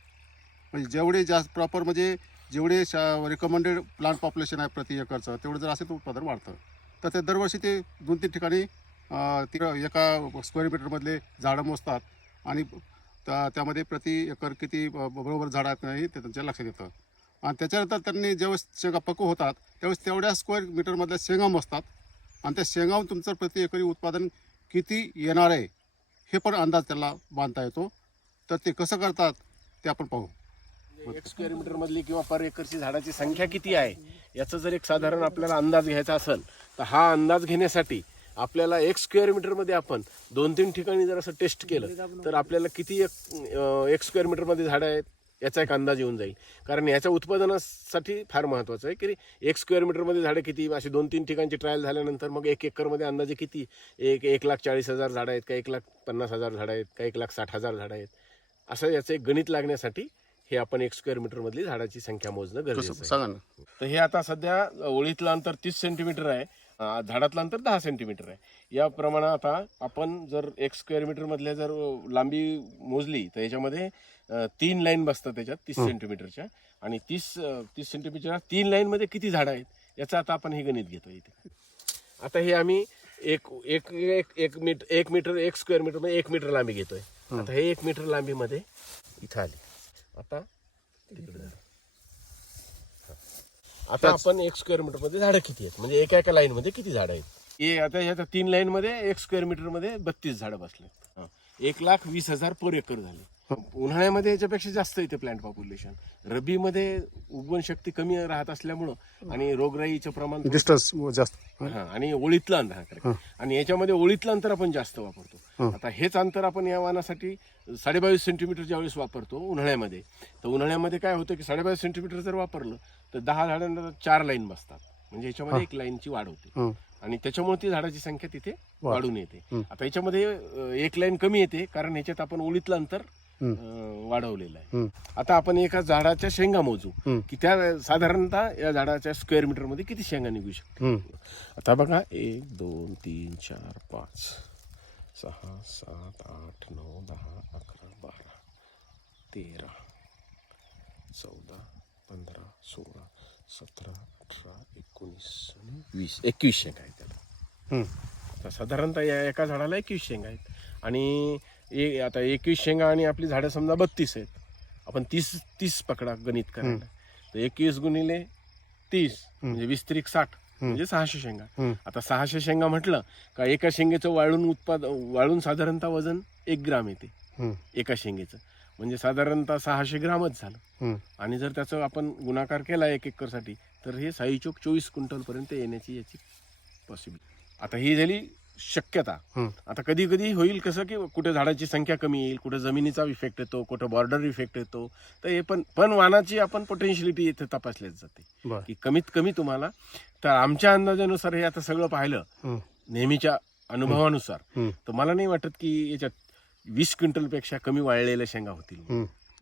म्हणजे जेवढे जास्त प्रॉपर म्हणजे जेवढे रिकमेंडेड प्लांट पॉप्युलेशन आहे प्रति एकरचं तेवढं जर असेल तर उत्पादन वाढतं. तर ते दरवर्षी ते 2-3 ठिकाणी एका स्क्वेअर मीटरमधले झाडं मोजतात आणि त्यामध्ये प्रति एकर किती बरोबर झाडं आहेत नाही ते त्यांच्या लक्षात येतं. आणि त्याच्यानंतर त्यांनी ज्यावेळेस शेंगा पक्व होतात त्यावेळेस तेवढ्या स्क्वेअर मीटरमधल्या शेंगा मोजतात आणि त्या शेंगाहून तुमचं प्रति एकरी उत्पादन किती येणार आहे हे पण अंदाज त्याला बांधता येतो. तर ते कसं करतात ते आपण पाहू. 1 स्क्वेअर मीटर मधली किंवा पर एकरची झाडाची संख्या किती आहे याचा जर एक साधारण आपल्याला अंदाज घ्यायचा असेल तर हा अंदाज घेण्यासाठी आपल्याला 1 स्क्वेअर मीटर मध्ये आपण 2-3 ठिकाणी जर असं टेस्ट केलं तर आपल्याला किती 1 स्क्वेअर मीटर मध्ये झाडं आहेत याचा एक अंदाज येऊन जाईल. कारण याच्या उत्पादनासाठी फार महत्वाचं आहे की 1 स्क्वेअर मीटर मध्ये झाडं किती, अशी 2-3 ठिकाणची ट्रायल झाल्यानंतर मग 1 एकर मध्ये अंदाजे किती, 1,40,000 झाडं आहेत का, 1,50,000 झाडं आहेत का, 1,60,000 झाडं आहेत, असं याचं एक गणित लागण्यासाठी हे आपण 1 स्क्वेअर मीटर मधली झाडाची संख्या मोजणं गरजेचं कसं आहे. सांगा ना. तर हे आता सध्या ओळीतलं अंतर 30 सेंटीमीटर आहे, झाडातलं अंतर 10 सेंटीमीटर आहे. या प्रमाणात आता आपण जर 1 स्क्वेअर मीटर मधल्या जर लांबी मोजली तर याच्यामध्ये 3 लाईन बसतात त्याच्यात 30 सेंटीमीटरच्या, आणि 30 सेंटीमीटरच्या 3 लाईन मध्ये किती झाडं आहेत याचं आता आपण हे गणित घेतो इथे. आता हे आम्ही एक मीटर 1 स्क्वेअर मीटर मध्ये 1 मीटर लांबी घेतोय. आता हे 1 मीटर लांबीमध्ये इथं आले. आता तिकडे झाडं. आता आपण 1 स्क्वेअर मीटर मध्ये झाडं किती आहेत, म्हणजे एका लाईन मध्ये किती झाडं आहेत. हे आता ह्याच्या 3 लाईन मध्ये 1 स्क्वेअर मीटर मध्ये 32 झाडं बसले. 1,20,000 पर एकर झाले. उन्हाळ्यामध्ये याच्यापेक्षा जास्त येते प्लांट पॉप्युलेशन. रब्बीमध्ये उगवण शक्ती कमी राहत असल्यामुळं आणि रोगराईचं प्रमाण डिस्टन्स जास्त. आणि ओळीतलं अंतर, आणि याच्यामध्ये ओळीतलं अंतर आपण जास्त वापरतो. आता हेच अंतर आपण या वाहनासाठी 22.5 सेंटीमीटर ज्यावेळेस वापरतो उन्हाळ्यामध्ये, तर उन्हाळ्यामध्ये काय होतं की 22.5 सेंटीमीटर जर वापरलं तर 10 झाडांना 4 लाईन बसतात, म्हणजे याच्यामध्ये 1 लाईनची वाढ होते, आणि त्याच्यामुळे ती झाडाची संख्या तिथे वाढून येते. आता याच्यामध्ये 1 लाईन कमी येते कारण ह्याच्यात आपण ओळीतलं अंतर वाढवलेलं आहे. आता आपण एका झाडाच्या शेंगा मोजू की त्या साधारणतः या झाडाच्या स्क्वेअर मीटर मध्ये किती शेंगा निघू शकते. आता बघा 1 2 3 4 5 6 7 8 9 10 11 12 13 14 15 16 17 18 19 आणि 20 21 शेंगा आहेत त्याला. आता साधारणतः या एका झाडाला 21 शेंगा आहेत, आणि आता 21 शेंगा आणि आपली झाडं समजा 32 आहेत, आपण 30 पकडा गणित करायला, तर 21 गुणिले 30 म्हणजे 20 त्रिक 60 म्हणजे 600 शेंगा. आता 600 शेंगा म्हटलं का एका शेंगेचं वाळून साधारणतः वजन 1 ग्राम येते एका शेंगेचं, म्हणजे साधारणतः 600 ग्रामच झालं. आणि जर त्याचं आपण गुणाकार केला 1 एकरसाठी तर हे 6 × 24 क्विंटल पर्यंत येण्याची याची पॉसिबिलिटी. आता ही झाली शक्यता. आता कधी कधी होईल कसं की कुठे झाडाची संख्या कमी येईल, कुठे जमिनीचा इफेक्ट येतो, कुठे बॉर्डर इफेक्ट येतो, तर हे पण वाहनाची आपण पोटेन्शियलिटी इथे तपासल्याच जाते की कमीत कमी तुम्हाला. तर आमच्या अंदाजानुसार हे आता सगळं पाहिलं नेहमीच्या अनुभवानुसार, तर मला नाही वाटत की याच्यात 20 क्विंटल पेक्षा कमी वाळलेल्या शेंगा होतील.